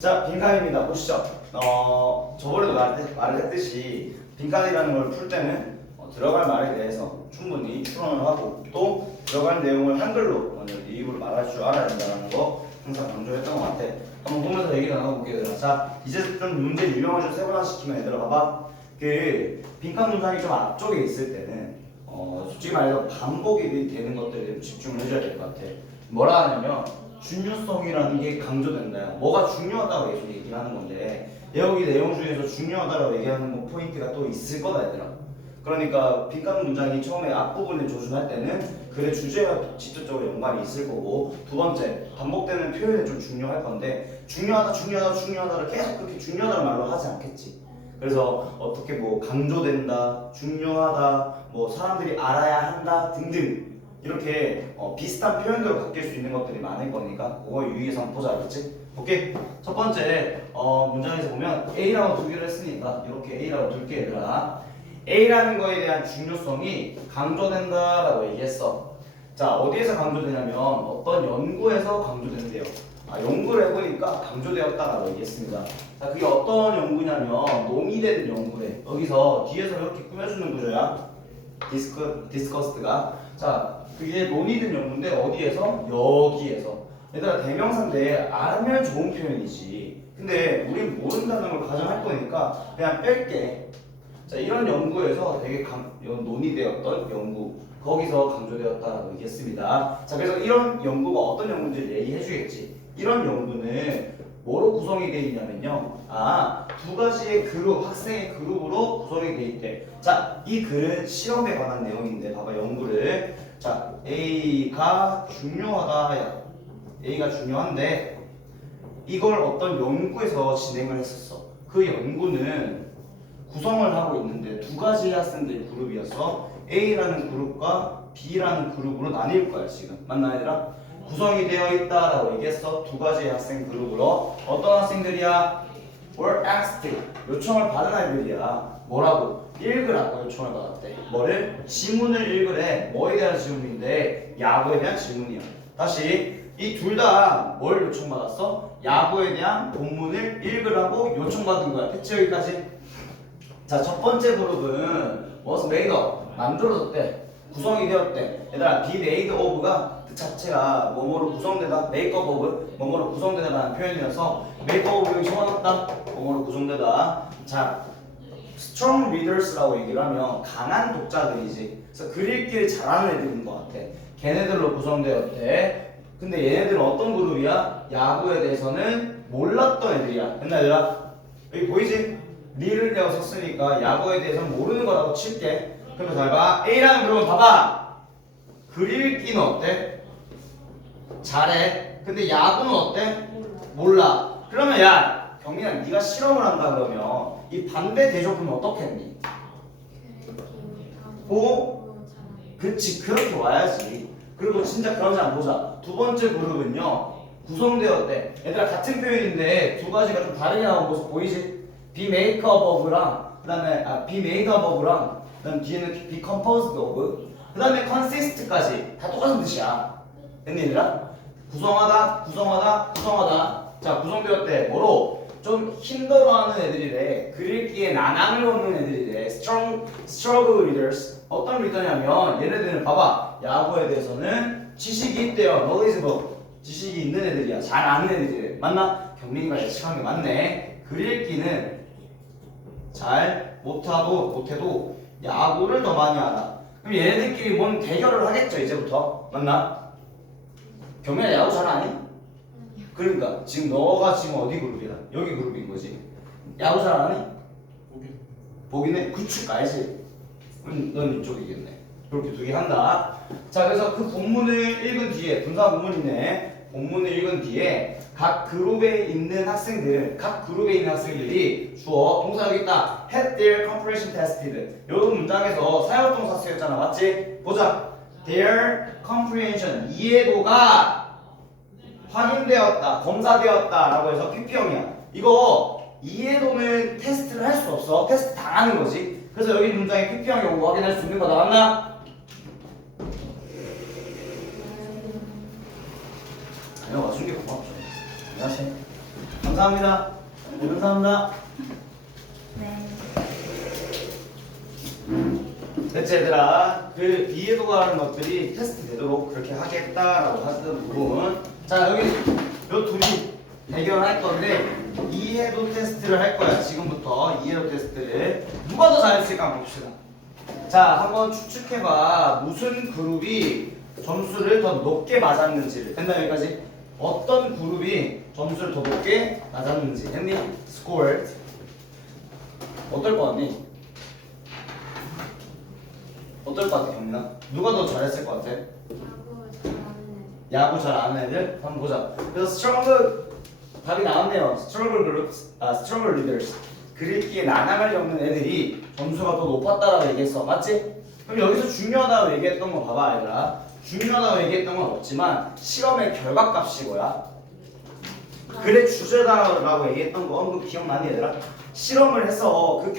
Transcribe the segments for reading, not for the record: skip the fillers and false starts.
자, 빈칸입니다. 보시죠. 저번에도 말을 했듯이 빈칸이라는 걸 풀 때는 들어갈 말에 대해서 충분히 추론을 하고 또 들어갈 내용을 한글로 먼저 리뷰로 말할 줄 알아야 된다는 거 항상 강조했던 것 같아. 한번 보면서 얘기 나눠볼게요, 얘들아. 자, 이제 좀 문제 유형을 좀 세분화시키면 얘들아 봐봐. 그 빈칸 문장이 좀 앞쪽에 있을 때는 솔직히 말해서 반복이 되는 것들에 좀 집중을 해줘야 될 것 같아. 뭐라 하냐면 중요성이라는 게 강조된다. 뭐가 중요하다고 계속 얘기를 하는 건데 여기 내용 중에서 중요하다고 얘기하는 뭐 포인트가 또 있을 거다 얘들아. 그러니까 빈칸 문장이 처음에 앞부분을 조준할 때는 글의 주제와 직접적으로 연관이 있을 거고, 두 번째 반복되는 표현이 좀 중요할 건데 중요하다를 계속 그렇게 중요하다는 말로 하지 않겠지. 그래서 어떻게 뭐 강조된다, 중요하다, 뭐 사람들이 알아야 한다 등등 이렇게 비슷한 표현으로 바뀔 수 있는 것들이 많을 거니까 그거 유의해서 한번 보자, 알겠지? 오케이. 첫 번째 문장에서 보면 A라고 두 개를 했으니까 이렇게 A라고 둘게 얘들아. A라는 거에 대한 중요성이 강조된다라고 얘기했어. 자, 어디에서 강조되냐면 어떤 연구에서 강조된대요. 연구를 해보니까 강조되었다라고 얘기했습니다. 자, 그게 어떤 연구냐면 논의되는 연구래. 여기서 뒤에서 이렇게 꾸며주는 구조야. 디스커스드가. 자, 그게 논의된 연구인데 어디에서? 여기에서. 얘들아, 대명사인데 알면 좋은 표현이지. 근데 우린 모른다는 걸 가정할 거니까 그냥 뺄게. 자, 이런 연구에서 되게 논의되었던 연구, 거기서 강조되었다라고 얘기했습니다. 자, 그래서 이런 연구가 어떤 연구인지 얘기해 주겠지. 이런 연구는 뭐로 구성이 되어 있냐면요, 두 가지의 그룹, 학생의 그룹으로 구성이 되어 있대. 자, 이 글은 실험에 관한 내용인데 봐봐, 연구를. 자, A가 중요하다. A가 중요한데 이걸 어떤 연구에서 진행을 했었어. 그 연구는 구성을 하고 있는데 두 가지 학생들 그룹이었어. A라는 그룹과 B라는 그룹으로 나뉠 거야 지금. 맞나 얘들아? 구성이 되어 있다라고 얘기했어. 두 가지 학생 그룹으로. 어떤 학생들이야? were asked, 요청을 받은 아이들이야. 뭐라고? 읽으라고 요청을 받았대. 뭐를? 지문을 읽으래. 뭐에 대한 질문인데 야구에 대한 질문이야. 다시, 이 둘 다 뭘 요청받았어? 야구에 대한 본문을 읽으라고 요청받은 거야. 됐지 여기까지? 자, 첫 번째 그룹은 was made of, 만들어졌대. 구성이 되었대. 얘들아, be made of가 그 자체가 뭐뭐로 구성되다, make up of 뭐뭐로 구성되다라는 표현이라서 make up 여기 적어놨다. 뭐뭐로 구성되다. 자, strong readers라고 얘기를 하면 강한 독자들이지. 그래서 글 읽기를 잘하는 애들인 것 같아. 걔네들로 구성되었대. 근데 얘네들은 어떤 그룹이야? 야구에 대해서는 몰랐던 애들이야. 옛날 얘들아, 여기 보이지? 리를 내가 썼으니까 야구에 대해서는 모르는 거라고 칠게. 그럼 잘 봐. A라는 그룹은 봐봐. 글 읽기는 어때? 잘해. 근데 야구는 어때? 몰라. 그러면 야, 경민아, 네가 실험을 한다 그러면 이 반대 대조품은 어떻겠니? 그치, 그렇게 와야지. 그리고 진짜 그러지 않아. 보자. 두 번째 그룹은요, 구성되었대. 얘들아, 같은 표현인데 두 가지가 좀 다르게 나온 모습 보이지? be make up of랑 그 다음에 be made up of랑 그 다음 뒤에는 be composed of 그 다음에 consist까지 다 똑같은 뜻이야. 됐니 얘들아? 구성하다. 자, 구성되었대. 뭐로? 좀 힘들어하는 애들이래. 글 읽기에 난항을 겪는 애들이래. struggle readers. 어떤 리더냐면 얘네들은 봐봐, 야구에 대해서는 지식이 있대요. knowledgeable. 지식이 있는 애들이야. 잘 아는 애들이래. 맞나? 경민이가 예측한 게 맞네. 글 읽기는 잘 못해도 야구를 더 많이 알아. 그럼 얘네들끼리 뭔 대결을 하겠죠 이제부터. 맞나? 경민아, 야구 잘 아니? 그러니까 지금 너가 지금 어디 그룹이야? 여기 그룹인 거지. 야구 잘 아니? 보긴 해. 그치, 알지? 그럼 넌 이쪽이겠네. 그렇게 두 개 한다. 자, 그래서 그 본문을 읽은 뒤에, 분사 본문이네. 본문을 읽은 뒤에 각 그룹에 있는 학생들이 주어, 동사 여기 있다. had their comprehension tested. 요 문장에서 사역동사 쓰였잖아. 맞지? 보자. their comprehension, 이해도가 확인되었다, 검사되었다 라고 해서 PP형이야. 이거 이해도는 테스트를 할 수 없어. 테스트 당하는 거지. 그래서 여기 문장에 PP형이 오고 확인할 수 있는 거다. 맞나? 아니요, 맞춘 게 고맙죠. 안녕하세요. 감사합니다. 네, 감사합니다. 네. 됐지 얘들아. 그 이해도 가는 것들이 테스트 되도록 그렇게 하겠다라고 하던 부분. 자 여기 요 둘이 대결할 건데 이해도 테스트를 할 거야. 지금부터 이해도 테스트를 누가 더 잘했을까 한번 봅시다. 자 한번 추측해봐. 무슨 그룹이 점수를 더 높게 맞았는지를. 됐나 여기까지? 어떤 그룹이 점수를 더 높게 맞았는지. 됐니? scored. 어떨 것 같니? 어떨 것 같아 경민아? 누가 더 잘했을 것 같아? 야구 잘 아는 애들? 한번 보자. 그래서 stronger 답이 나왔네요. stronger groups, stronger leaders. 그립기에 난항을 겪는 애들이 점수가 더 높았다라고 얘기했어. 맞지? 그럼 여기서 중요하다고 얘기했던 거 봐봐 얘들아. 중요하다고 얘기했던 건 없지만 실험의 결과값이 뭐야? 글의 주제다라고 얘기했던 거 언급 기억나니 얘들아? 실험을 해서 그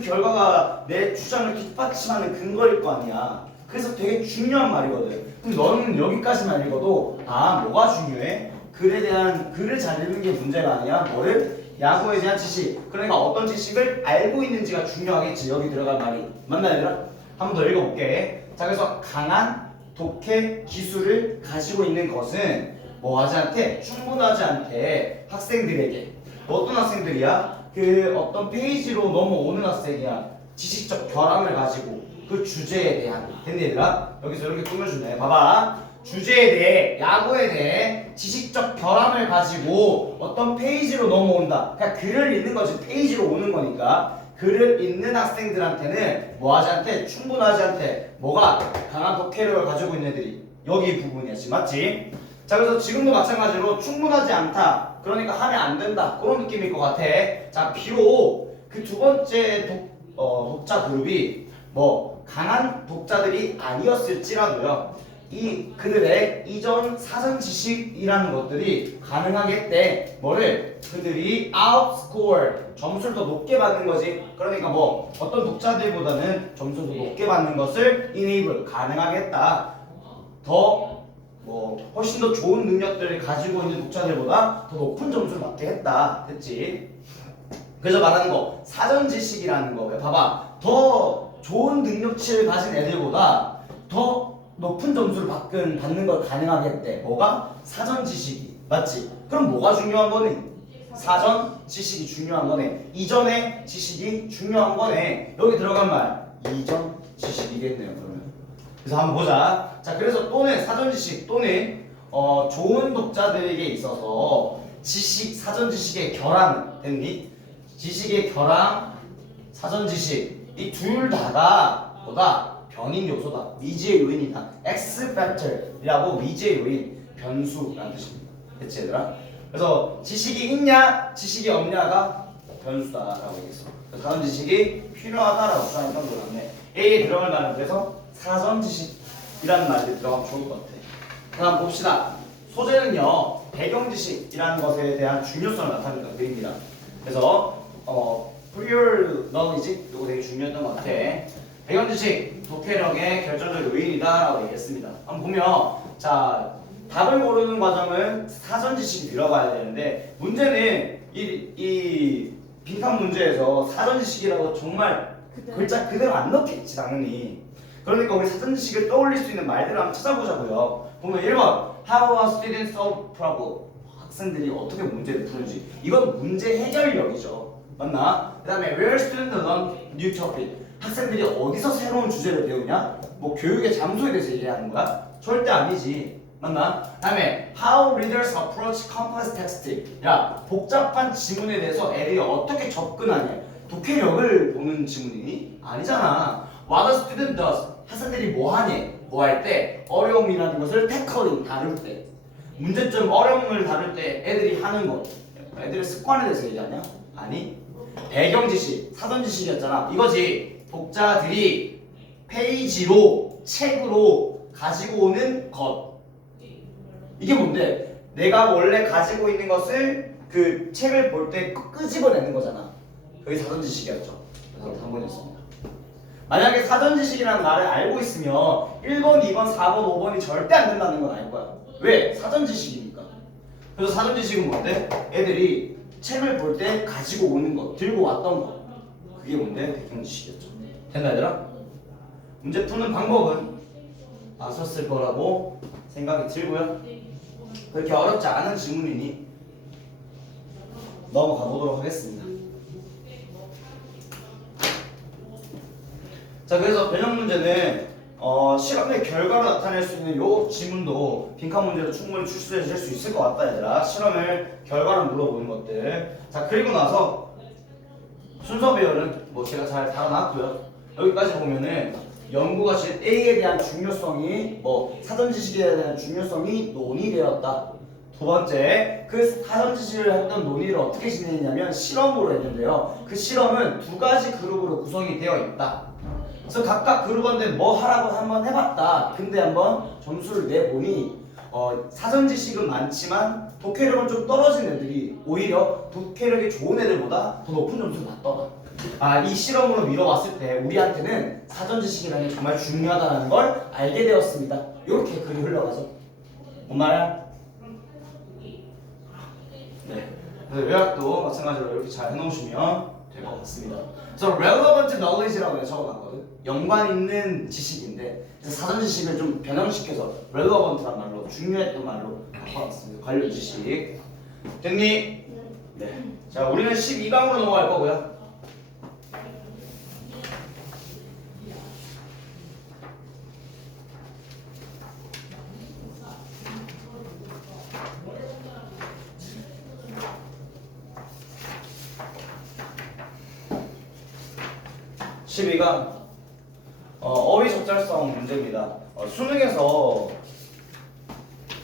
결과가 내 주장을 뒷받침하는 근거일 거 아니야. 그래서 되게 중요한 말이거든. 그럼 너는 여기까지만 읽어도 뭐가 중요해? 글을 잘 읽는 게 문제가 아니야. 뭐를? 야구에 대한 지식. 그러니까 어떤 지식을 알고 있는지가 중요하겠지. 여기 들어갈 말이. 맞나 얘들아? 한 번 더 읽어볼게. 자 그래서 강한 독해 기술을 가지고 있는 것은 뭐하지 않대? 충분하지 않대. 학생들에게. 어떤 학생들이야? 그 어떤 페이지로 넘어오는 학생이야. 지식적 결함을 가지고 그 주제에 대한. 됐니 얘들아? 여기서 이렇게 꾸며주네. 봐봐. 주제에 대해, 야구에 대해 지식적 결함을 가지고 어떤 페이지로 넘어온다. 그냥 글을 읽는 거지. 페이지로 오는 거니까. 글을 읽는 학생들한테는 뭐하지 않대? 충분하지 않대. 뭐가? 강한 독해력을 가지고 있는 애들이. 여기 부분이었지. 맞지? 자 그래서 지금도 마찬가지로 충분하지 않다. 그러니까 하면 안 된다. 그런 느낌일 것 같아. 자 비록 그 두 번째 독자 그룹이 뭐 강한 독자들이 아니었을지라도요. 이 그들의 이전 사전 지식이라는 것들이 가능하겠대. 뭐를? 그들이 outscore 점수를 더 높게 받는 거지. 그러니까 뭐 어떤 독자들보다는 점수를 더 높게 받는 것을 enable 가능하겠다. 더 훨씬 더 좋은 능력들을 가지고 있는 독자들보다 더 높은 점수를 받게 했다. 됐지? 그래서 말하는 거 사전 지식이라는 거. 봐봐. 더 좋은 능력치를 가진 애들보다 더 높은 점수를 받는 걸 가능하게 했대. 뭐가? 사전 지식이. 맞지? 그럼 뭐가 중요한 거니? 사전 지식이 중요한 거네. 이전의 지식이 중요한 거네. 여기 들어간 말 이전 지식이겠네요. 그러면. 그래서 한번 보자. 자, 그래서 또는 사전 지식 또는 좋은 독자들에게 있어서 지식, 사전 지식의 결함 됐니? 지식의 결함, 사전 지식 이 둘 다가 뭐다? 변인 요소다. 미지의 요인이다. X factor이라고 미지의 요인, 변수라는 뜻입니다. 됐지 얘들아? 그래서 지식이 있냐, 지식이 없냐가 변수다라고 얘기했어. 사전 지식이 필요하다라고 주장했던 거 같네. A에 들어갈 말은 그래서 사전 지식이라는 말이 들어가면 좋을 것 같아. 다음 봅시다. 소재는요 배경 지식이라는 것에 대한 중요성을 나타내는 그림이다. 그래서 prior knowledge 이거 되게 중요했던 것 같아. 배경 지식 독해력의 결정적 요인이다라고 얘기했습니다. 한번 보면 자 답을 고르는 과정은 사전 지식이 들어가야 되는데 문제는 이 빈칸 문제에서 사전 지식이라고 정말 글자 그대로 안 넣겠지 당연히. 그러니까 우리 사전 지식을 떠올릴 수 있는 말들을 한번 찾아보자고요. 보면 1번 How are students solve problem? 학생들이 어떻게 문제를 푸는지. 이건 문제 해결력이죠. 맞나? 그 다음에 Where students learn new topic? 학생들이 어디서 새로운 주제를 배우냐? 뭐 교육의 장소에 대해서 얘기하는 거야? 절대 아니지. 맞나? 그 다음에 How readers approach complex text? 야 복잡한 지문에 대해서 애들이 어떻게 접근하냐? 독해력을 보는 지문이니? 아니잖아. What a student does? 학생들이 뭐 하니? 뭐 할 때? 어려움이라는 것을 tackling 다룰 때. 문제점 어려움을 다룰 때 애들이 하는 것. 애들의 습관에 대해서 얘기하냐? 아니. 배경 지식, 사전 지식이었잖아. 이거지. 독자들이 페이지로, 책으로 가지고 오는 것. 이게 뭔데? 내가 원래 가지고 있는 것을 그 책을 볼 때 끄집어내는 거잖아. 그게 사전 지식이었죠. 그래서 3번이었습니다. 만약에 사전 지식이라는 말을 알고 있으면 1번, 2번, 4번, 5번이 절대 안 된다는 건 알 거야. 왜? 사전 지식이니까. 그래서 사전 지식은 뭔데? 애들이 책을 볼 때 가지고 오는 거, 들고 왔던 거. 그게 뭔데? 배경 지식이었죠. 됐나 얘들아? 문제 푸는 방법은 아셨을 거라고 생각이 들고요. 그렇게 어렵지 않은 지문이니 넘어가 보도록 하겠습니다. 자, 그래서 변형 문제는 실험의 결과로 나타낼 수 있는 요 지문도 빈칸 문제로 충분히 출제될 수 있을 것 같다 얘들아. 실험을 결과로 물어보는 것들. 자, 그리고 나서 순서 배열은 뭐 제가 잘 달아놨고요. 여기까지 보면은 연구가 실 A에 대한 중요성이 뭐 사전 지식에 대한 중요성이 논의되었다. 두 번째, 그 사전 지식을 했던 논의를 어떻게 진행했냐면 실험으로 했는데요. 그 실험은 두 가지 그룹으로 구성이 되어 있다. 그래서 각각 그룹한테 뭐 하라고 한번 해봤다. 근데 한번 점수를 내보니 사전 지식은 많지만 독해력은 좀 떨어진 애들이 오히려 독해력이 좋은 애들보다 더 높은 점수를 받더라. 이 실험으로 미뤄봤을 때 우리한테는 사전 지식이라는 게 정말 중요하다는 걸 알게 되었습니다. 이렇게 글이 흘러가죠. 뭔 말이야? 네. 그래서 요약도 마찬가지로 이렇게 잘 해놓으시면 될 것 같습니다. 그래서 relevant knowledge라고 내가 적어놨거든. 연관 있는 지식인데 사전 지식을 좀 변형시켜서 relevant란 말로 중요했던 말로 바꿔놨습니다. 관련 지식. 됐니? 네. 자, 우리는 12강으로 넘어갈 거고요. 어휘 적절성 문제입니다. 수능에서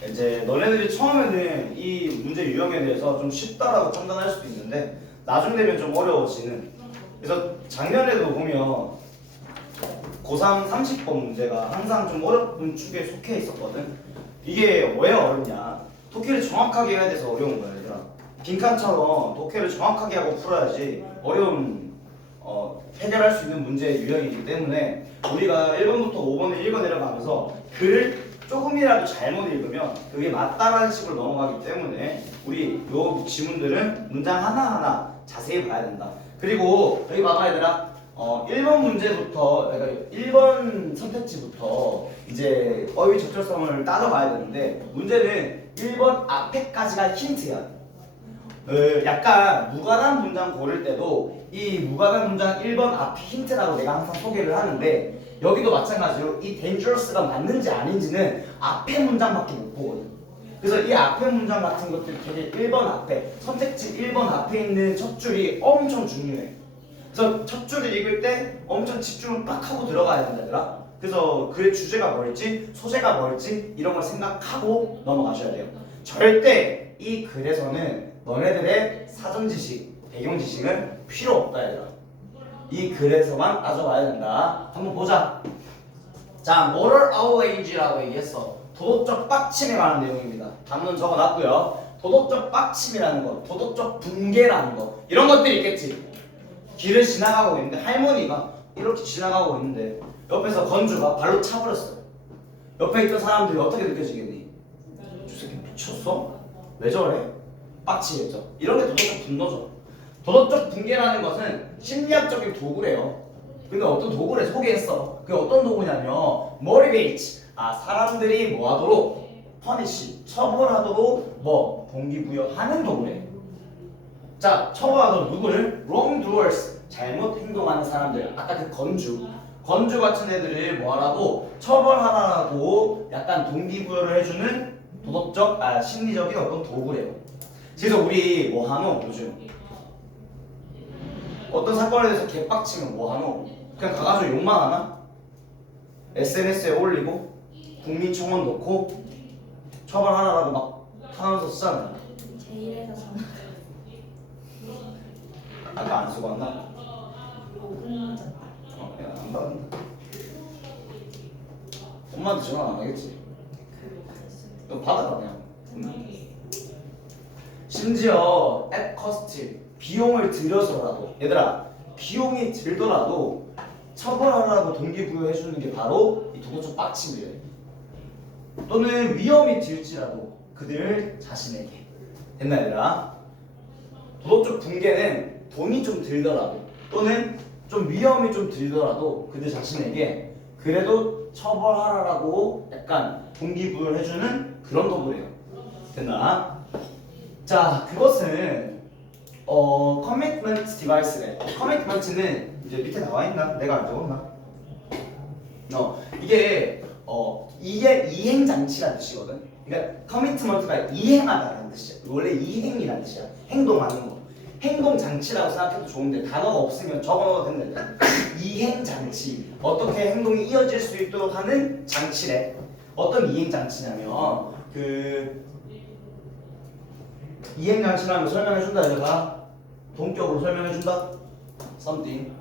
이제 너네들이 처음에는 이 문제 유형에 대해서 좀 쉽다라고 판단할 수도 있는데 나중 되면 좀 어려워지는. 그래서 작년에도 보면 고3 30번 문제가 항상 좀 어려운 축에 속해 있었거든. 이게 왜 어렵냐? 독해를 정확하게 해야 돼서 어려운 거야, 얘들아. 빈칸처럼 독해를 정확하게 하고 풀어야지 어려운 해결할 수 있는 문제의 유형이기 때문에 우리가 1번부터 5번을 읽어 내려가면서 글을 조금이라도 잘못 읽으면 그게 맞다라는 식으로 넘어가기 때문에 우리 요 지문들은 문장 하나하나 자세히 봐야 된다. 그리고 여기 봐봐 얘들아. 1번 문제부터 그러니까 1번 선택지부터 이제 어휘 적절성을 따져봐야 되는데 문제는 1번 앞에까지가 힌트야. 약간 무관한 문장 고를 때도 이 무관한 문장 1번 앞이 힌트라고 내가 항상 소개를 하는데 여기도 마찬가지로 이 dangerous가 맞는지 아닌지는 앞에 문장밖에 못 보거든. 그래서 이 앞에 문장 같은 것들 되게 1번 앞에 선택지 1번 앞에 있는 첫 줄이 엄청 중요해. 그래서 첫 줄을 읽을 때 엄청 집중을 빡 하고 들어가야 된다 얘들아. 그래서 글의 주제가 뭘지 소재가 뭘지 이런 걸 생각하고 넘어가셔야 돼요. 절대 이 글에서는 너네들의 사전 지식, 배경 지식은 필요 없다 얘들아. 이 글에서만 따져봐야 된다. 한번 보자. 자, moral outrage라고 얘기했어. 도덕적 빡침에 관한 내용입니다. 단문 적어놨고요. 도덕적 빡침이라는 거, 도덕적 붕괴라는 거 이런 것들이 있겠지. 길을 지나가고 있는데 할머니가 이렇게 지나가고 있는데 옆에서 건주가 발로 차버렸어요. 옆에 있던 사람들이 어떻게 느껴지겠니? 저 새끼 미쳤어? 왜 저래? 빡치겠죠. 이런 게 도덕적 분노죠. 도덕적 붕괴라는 것은 심리학적인 도구래요. 근데 어떤 도구를 소개했어. 그게 어떤 도구냐면 motivate. 사람들이 뭐 하도록 punish. 처벌하도록 뭐 동기부여하는 도구래. 자, 처벌하도록 누구를? wrongdoers. 잘못 행동하는 사람들. 아까 그 건주 같은 애들을 뭐 하라고? 처벌하라고 약간 동기부여를 해주는 도덕적, 심리적인 어떤 도구래요. 그래서 우리 뭐 하노? 요즘 어떤 사건에 대해서 개빡치면 뭐 하노? 그냥 가가지고 욕만 하나? SNS에 올리고 국민청원 넣고 처벌하라고 막 하면서 쓰잖아요. 제1에서 전화 아까 안 쓰고 왔나? 5분 전. 그냥 안 받는다. 엄마한테 전화 안 하겠지? 너 받아라 그냥. 심지어 at cost 비용을 들여서라도 얘들아 비용이 들더라도 처벌하라고 동기부여해주는 게 바로 이 도덕적 빡침이래. 또는 위험이 들지라도 그들 자신에게 됐나 얘들아? 도덕적 붕괴는 돈이 좀 들더라도 또는 좀 위험이 좀 들더라도 그들 자신에게 그래도 처벌하라라고 약간 동기부여를 해주는 그런 도구래요. 됐나? 자, 그것은 commitment device래. commitment는 이제 밑에 나와 있나? 내가 안 적었나? 이게 이행 장치라는 뜻이거든. 그러니까 commitment가 이행하다라는 뜻이야. 원래 이행이라는 뜻이야. 행동하는 거. 행동 장치라고 생각해도 좋은데 단어가 없으면 적어넣어도 된다. 이행 장치. 어떻게 행동이 이어질 수 있도록 하는 장치래. 어떤 이행 장치냐면 이행 장치라는 거 설명해 준다. 얘가 동격으로 설명해 준다. something.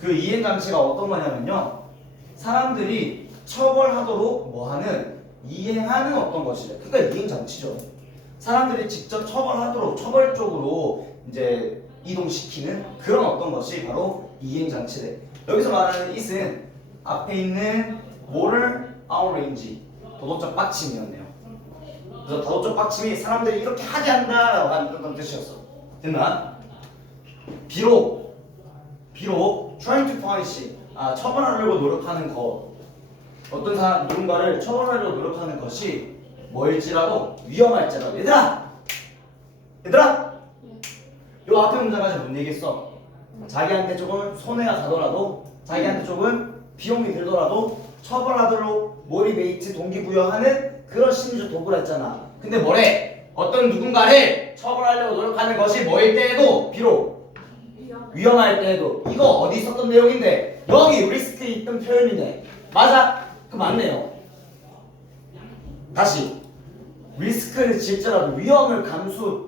그 이행 장치가 어떤 거냐면요. 사람들이 처벌하도록 뭐하는 이행하는 어떤 것이래. 그러니까 이행 장치죠. 사람들이 직접 처벌하도록 처벌적으로 이제 이동시키는 그런 어떤 것이 바로 이행 장치래. 여기서 말하는 it은 앞에 있는 moral outrage 도덕적 빡침이었네요. 그래서 도덕적 빡침이 사람들이 이렇게 하게 한다라고 하는 그런 뜻이었어. 됐나? 비록 trying to punish 처벌하려고 노력하는 것 어떤 사람 누군가를 처벌하려고 노력하는 것이 뭐일지라도 위험할지라도 얘들아 요 앞에 문장까지 뭔 얘기했어? 자기한테 조금 손해가 가더라도 자기한테 조금 비용이 들더라도 처벌하도록 모티베이트 동기부여하는 그런 심리적 도구라 했잖아. 근데 뭐래? 어떤 누군가를 처벌하려고 노력하는 것이 뭐일 때에도 비록 위험할 때에도 이거 어디 있었던 내용인데 여기 리스크에 있던 표현이네. 맞아? 그 맞네요. 다시 리스크를 질지라도 위험을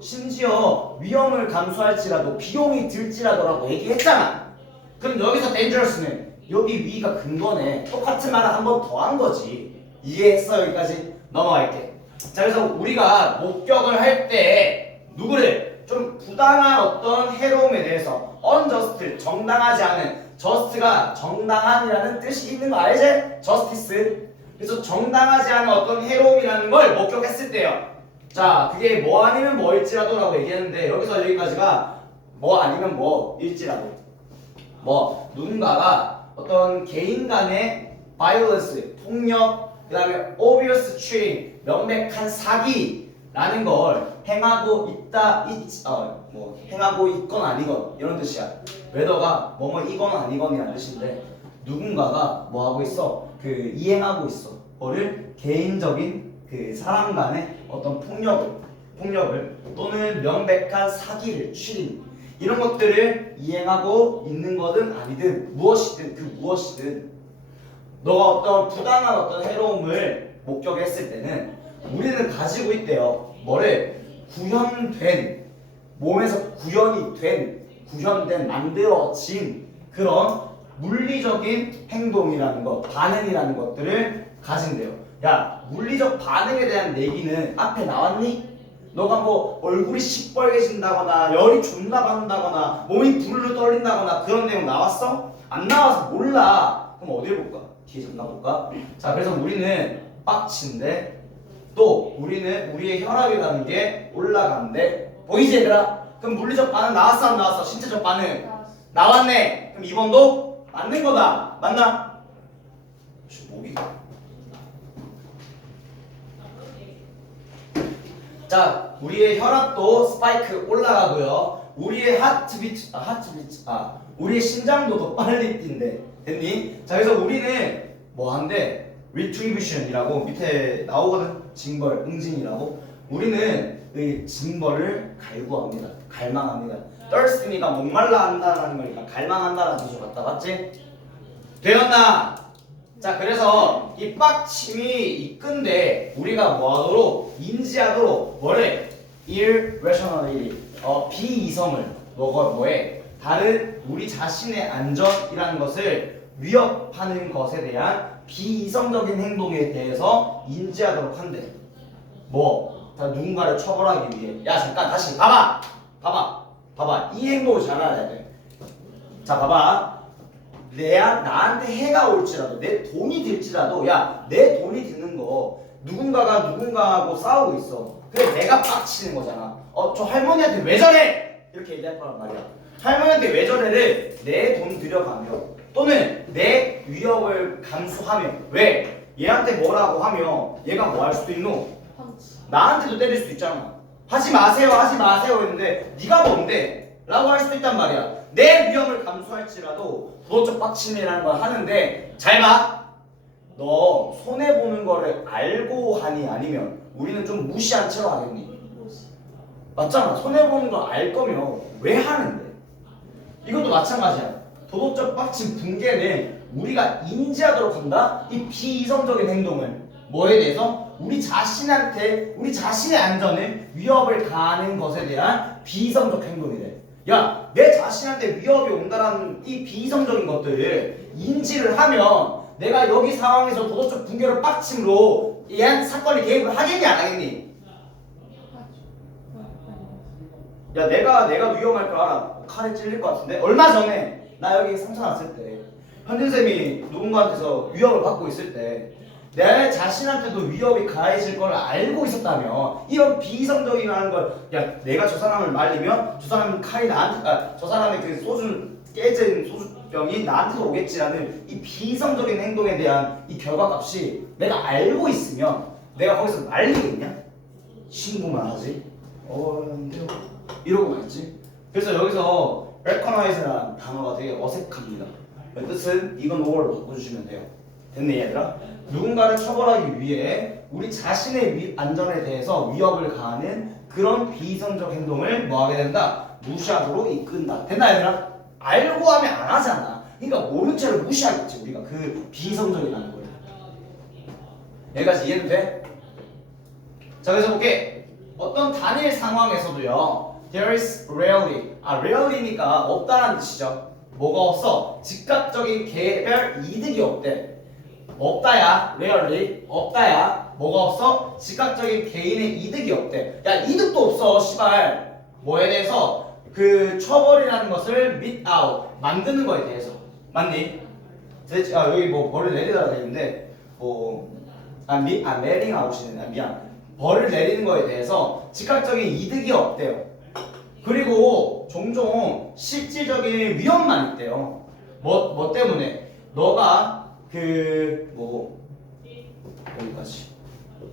심지어 위험을 감수할지라도 비용이 들지라도라고 얘기했잖아. 그럼 여기서 dangerous는 여기 위가 근거네. 똑같은 말을 한 번 더 한 거지. 이해했어? 여기까지 넘어갈게. 자, 그래서 우리가 목격을 할 때 누구를 좀 부당한 어떤 해로움에 대해서 unjust 정당하지 않은 just가 정당한이라는 뜻이 있는 거 알지? justice. 그래서 정당하지 않은 어떤 해로움이라는 걸 목격했을 때요. 자, 그게 뭐 아니면 뭐일지라도라고 얘기했는데 여기서 여기까지가 뭐 아니면 뭐일지라도. 뭐 누군가가 어떤 개인 간의 violence, 폭력, 그 다음에 obvious cheating, 명백한 사기라는 걸 행하고 있다, 행하고 있건 아니건 이런 뜻이야. whether가 뭐뭐이건 아니건이라는 뜻인데 누군가가 뭐 하고 있어? 이행하고 있어. 뭐를? 개인적인 사람 간의 어떤 폭력을 또는 명백한 사기를 cheating 이런 것들을 이행하고 있는 거든 아니든 무엇이든 너가 어떤 부당한 어떤 해로움을 목격했을 때는 우리는 가지고 있대요. 뭐를? 몸에서 구현된 만들어진 그런 물리적인 행동이라는 것, 반응이라는 것들을 가진대요. 야, 물리적 반응에 대한 얘기는 앞에 나왔니? 너가 뭐 얼굴이 시뻘개진다거나 열이 존나 받는다거나 몸이 부르르 떨린다거나 그런 내용 나왔어? 안 나와서 몰라. 그럼 어디를 볼까? 뒤에 잠깐 볼까? 자, 그래서 우리는 빡친데 또 우리는 우리의 혈압이라는 게 올라간대. 보이지 얘들아? 그럼 물리적 반응 나왔어 안 나왔어? 신체적 반응 나왔네. 그럼 2번도 맞는 거다. 맞나? 목이 자, 우리의 혈압도 스파이크 올라가고요. 우리의 우리의 심장도 더 빨리 뛴대. 됐니? 자, 그래서 우리는 뭐 한대? retribution이라고 밑에 나오거든. 징벌, 응징이라고. 우리는 이 징벌을 갈구합니다. 갈망합니다. thirst니까 목말라 한다는 거니까 갈망한다는 뜻으로 갖다 봤지? 되었나? 자, 그래서 이 빡침이 이끈데 우리가 뭐하도록 인지하도록 뭐래? irrationality 비이성을 뭐해? 다른 우리 자신의 안전이라는 것을 위협하는 것에 대한 비이성적인 행동에 대해서 인지하도록 한대. 다 누군가를 처벌하기 위해. 야, 잠깐 다시 봐봐. 이 행동을 잘 알아야 돼. 자, 봐봐. 나한테 해가 올지라도 내 돈이 들지라도 야, 내 돈이 드는 거 누군가가 누군가하고 싸우고 있어. 근데 내가 빡치는 거잖아. 저 할머니한테 왜 저래? 이렇게 얘기할 거란 말이야. 할머니한테 왜 저래를 내 돈 들여가며 또는 내 위협을 감수하며 왜? 얘한테 뭐라고 하며 얘가 뭐 할 수도 있노? 나한테도 때릴 수도 있잖아. 하지 마세요 했는데 네가 뭔데? 라고 할 수도 있단 말이야. 내 위험을 감수할지라도 도덕적 빡침이라는 걸 하는데 잘 봐. 너 손해보는 거를 알고 하니 아니면 우리는 좀 무시한 채로 하겠니? 맞잖아. 손해보는 걸 알 거면 왜 하는데? 이것도 마찬가지야. 도덕적 빡침 붕괴는 우리가 인지하도록 한다. 이 비이성적인 행동을 뭐에 대해서? 우리 자신한테 우리 자신의 안전을 위협을 가하는 것에 대한 비이성적 행동이래. 야, 내 자신한테 위협이 온다라는 이 비이성적인 것들을 인지를 하면 내가 여기 상황에서 도덕적 붕괴로 빡침으로 얘한 사건에 개입을 하겠니 안 하겠니? 야, 내가 위험할 걸 알아. 칼에 찔릴 것 같은데? 얼마 전에 나 여기 상처 났을 때 현진쌤이 누군가한테서 위협을 받고 있을 때 내 자신한테도 위협이 가해질 걸 알고 있었다면 이런 비이성적이라는 걸 야, 내가 저 사람을 말리면 저 사람 칼이 나한테 저 사람의 그 소주 깨진 소주병이 나한테도 오겠지라는 이 비이성적인 행동에 대한 이 결과값이 내가 알고 있으면 내가 거기서 말리겠냐? 신고만 하지. 안 돼요. 이러고만 있지. 그래서 여기서 recognize라는 단어가 되게 어색합니다. 그 뜻은 이건 오어로 바꿔주시면 돼요. 됐네 얘들아? 누군가를 처벌하기 위해 우리 자신의 안전에 대해서 위협을 가하는 그런 비이성적 행동을 뭐하게 된다? 무시하도록 이끈다. 됐나 얘들아? 알고 하면 안 하잖아. 그러니까 모른 채로 무시하겠지 우리가 그 비이성적이라는 거예요. 여기까지 이해는 돼? 자 그래서 볼게. 어떤 단일 상황에서도요 there is rarely rarely니까 없다는 뜻이죠. 뭐가 없어? 즉각적인 개별 이득이 없대. 없다야 rarely 없다야 뭐가 없어? 즉각적인 개인의 이득이 없대. 야 이득도 없어 시발. 뭐에 대해서? 그 처벌이라는 것을 meet out 만드는 거에 대해서 맞니? 여기 뭐 벌을 내리다가 되는데 letting out이네. 미안. 벌을 내리는 거에 대해서 즉각적인 이득이 없대요. 그리고 종종 실질적인 위험만 있대요. 뭐 때문에? 너가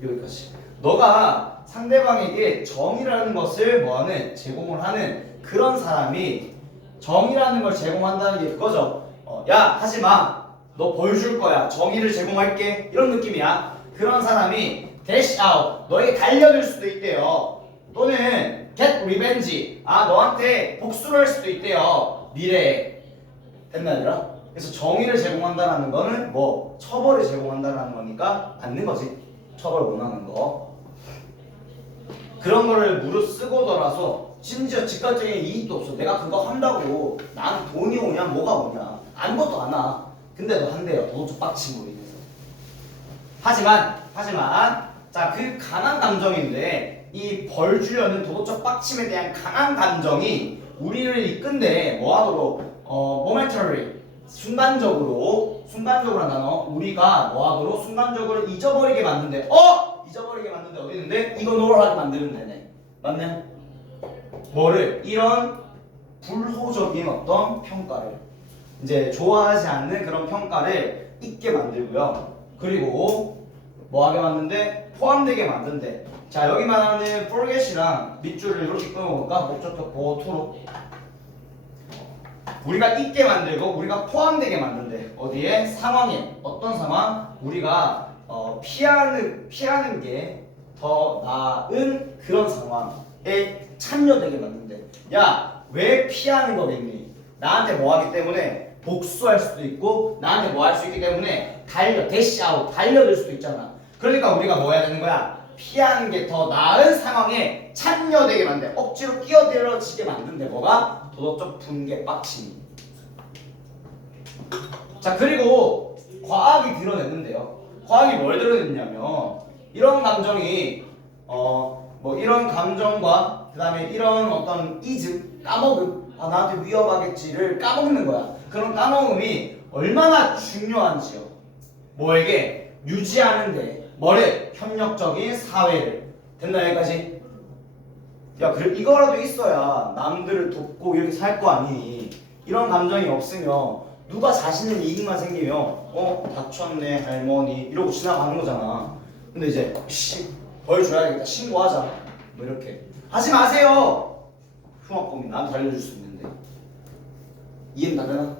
여기까지. 너가 상대방에게 정의라는 것을 뭐하는 제공을 하는 그런 사람이 정의라는 걸 제공한다는 게 그거죠. 야 하지 마. 너 벌 줄 거야. 정의를 제공할게. 이런 느낌이야. 그런 사람이 dash out 너에게 달려들 수도 있대요. 또는 get revenge 너한테 복수를 할 수도 있대요. 미래에. 됐나 얘들아? 그래서 정의를 제공한다는 거는 뭐 처벌을 제공한다는 거니까 맞는 거지. 처벌 원하는 거. 그런 거를 무릅쓰고더라서 심지어 즉각적인 이익도 없어. 내가 그거 한다고 나한테 돈이 오냐 뭐가 오냐 아무것도 안 와. 근데 너 한대요. 도덕적 빡침으로 인해서. 하지만 자 그 강한 감정인데 이 벌 주려는 도덕적 빡침에 대한 강한 감정이 우리를 이끈데 뭐하도록 momentary 순간적으로란 단어 우리가 뭐하도록 순간적으로 잊어버리게 만든대. 잊어버리게 만든데 어디 있는데? 이거 노럴하게 만드는 데네. 맞네? 뭐를? 이런 불호적인 어떤 평가를 이제 좋아하지 않는 그런 평가를 잊게 만들고요. 그리고 뭐하게 만든대? 포함되게 만든대. 자 여기 말하는 forget이랑 밑줄을 이렇게 끊어볼까? 목적격 보호 to로 우리가 잊게 만들고 우리가 포함되게 만든대. 어디에? 상황에. 어떤 상황? 우리가 피하는 게 더 나은 그런 상황에 참여되게 만든대. 야 왜 피하는 거겠니? 나한테 뭐 하기 때문에 복수할 수도 있고 나한테 뭐 할 수 있기 때문에 dash out 달려들 수도 있잖아. 그러니까 우리가 뭐 해야 되는 거야? 피하는 게 더 나은 상황에 참여되게 만든대. 억지로 끼어들어지게 만든대. 뭐가? 도덕적 붕괴 빡침이. 자 그리고 과학이 드러냈는데요. 과학이 뭘 드러냈냐면 이런 감정이 이런 감정과 그 다음에 이런 어떤 까먹음 나한테 위험하겠지를 까먹는 거야. 그런 까먹음이 얼마나 중요한지요. 뭐에게? 유지하는데 뭐를? 협력적인 사회를 됐나 여기까지? 야 그래 이거라도 있어야 남들을 돕고 이렇게 살 거 아니니. 이런 감정이 없으면 누가 자신의 이익만 생기면 다쳤네 할머니 이러고 지나가는 거잖아. 근데 이제 벌 줘야겠다 신고하자 뭐 이렇게 하지 마세요. 흉악범이 나한테 달려줄 수 있는데 이해는 다 되나?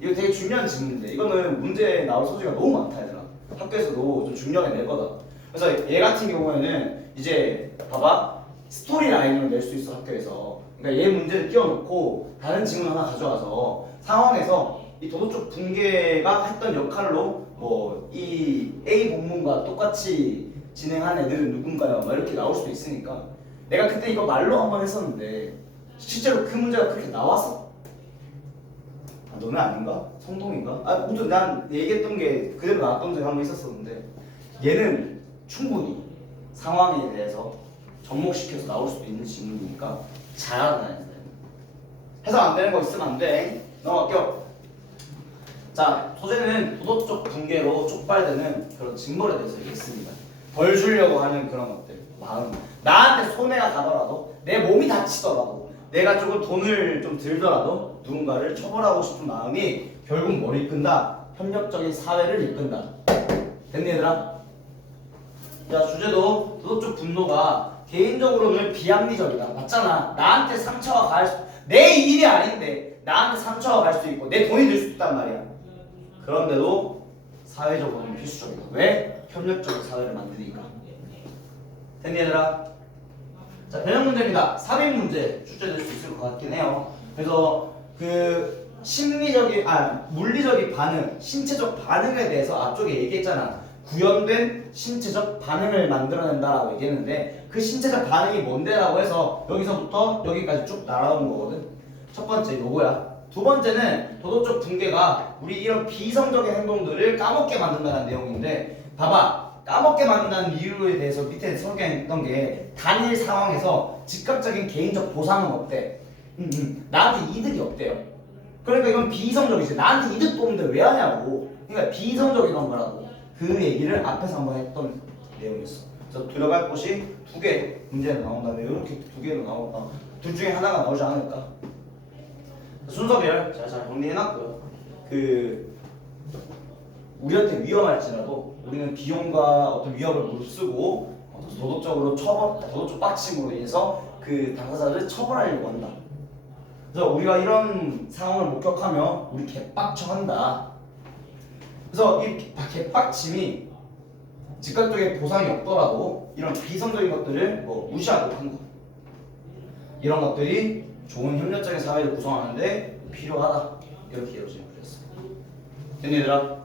이거 되게 중요한 질문인데 이거는 문제에 나올 소지가 너무 많다 얘들아. 학교에서도 좀 중요하게 낼 거다. 그래서 얘 같은 경우에는 이제 봐봐 스토리 라인을 낼 수 있어 학교에서. 그러니까 얘 문제를 띄워놓고 다른 질문 하나 가져와서 상황에서 이 도덕적 붕괴가 했던 역할로 뭐 이 A 본문과 똑같이 진행한 애들은 누군가요? 막 이렇게 나올 수도 있으니까 내가 그때 이거 말로 한번 했었는데 실제로 그 문제가 그렇게 나왔어? 아, 너네 아닌가? 성동인가? 아무튼 난 얘기했던 게 그대로 나왔던 적이 한 번 있었었는데 얘는 충분히 상황에 대해서 접목시켜서 나올 수도 있는 질문이니까 잘 알아놔야 돼. 해석 안 되는 거 있으면 안 돼. 넘어갈게요. 자, 소재는 도덕적 붕괴로 촉발되는 그런 징벌에 대해서 얘기했습니다. 벌 주려고 하는 그런 것들, 마음. 나한테 손해가 가더라도, 내 몸이 다치더라도, 내가 조금 돈을 좀 들더라도 누군가를 처벌하고 싶은 마음이 결국 뭘 이끈다? 협력적인 사회를 이끈다. 됐니 얘들아? 자, 주제도 도덕적 분노가 개인적으로는 비합리적이다. 맞잖아. 나한테 상처가 갈 수, 내 일이 아닌데 나한테 상처가 갈 수 있고 내 돈이 들 수 있단 말이야. 그런데도 사회적으로는 필수적이다. 왜? 협력적인 사회를 만드니까. 됐니 얘들아? 자, 변형 문제입니다. 삽입 문제 출제될 수 있을 것 같긴 해요. 그래서 그 물리적인 반응, 신체적 반응에 대해서 앞쪽에 얘기했잖아. 구현된 신체적 반응을 만들어낸다라고 얘기했는데 그 신체적 반응이 뭔데라고 해서 여기서부터 여기까지 쭉 날아오는 거거든. 첫 번째 요거야. 두 번째는 도덕적 붕괴가 우리 이런 비성적인 행동들을 까먹게 만든다는 내용인데 봐봐. 까먹게 만든다는 이유에 대해서 밑에 설명했던 게 단일 상황에서 즉각적인 개인적 보상은 없대. 나한테 이득이 없대요. 그러니까 이건 비성적이지. 나한테 이득도 없는데 왜 하냐고. 그러니까 비성적이던 거라고. 그 얘기를 앞에서 한번 했던 내용이었어. 그래서 들어갈 곳이 두 개 문제는 나온다면 이렇게 두 개로 나온다. 둘 중에 하나가 나오지 않을까? 순서별 잘 정리해놨고요. 우리한테 위험할지라도 우리는 비용과 어떤 위협을 무릅쓰고 도덕적 빡침으로 인해서 그 당사자를 처벌하려고 한다. 그래서 우리가 이런 상황을 목격하면 우리 개빡쳐한다. 그래서 이 개빡침이 즉각적인 보상이 없더라도 이런 비성적인 것들을 무시하고 한다. 이런 것들이 좋은 협력적인 사회를 구성하는데 필요하다. 이렇게 이루어지는 거였어. 됐니 얘들아?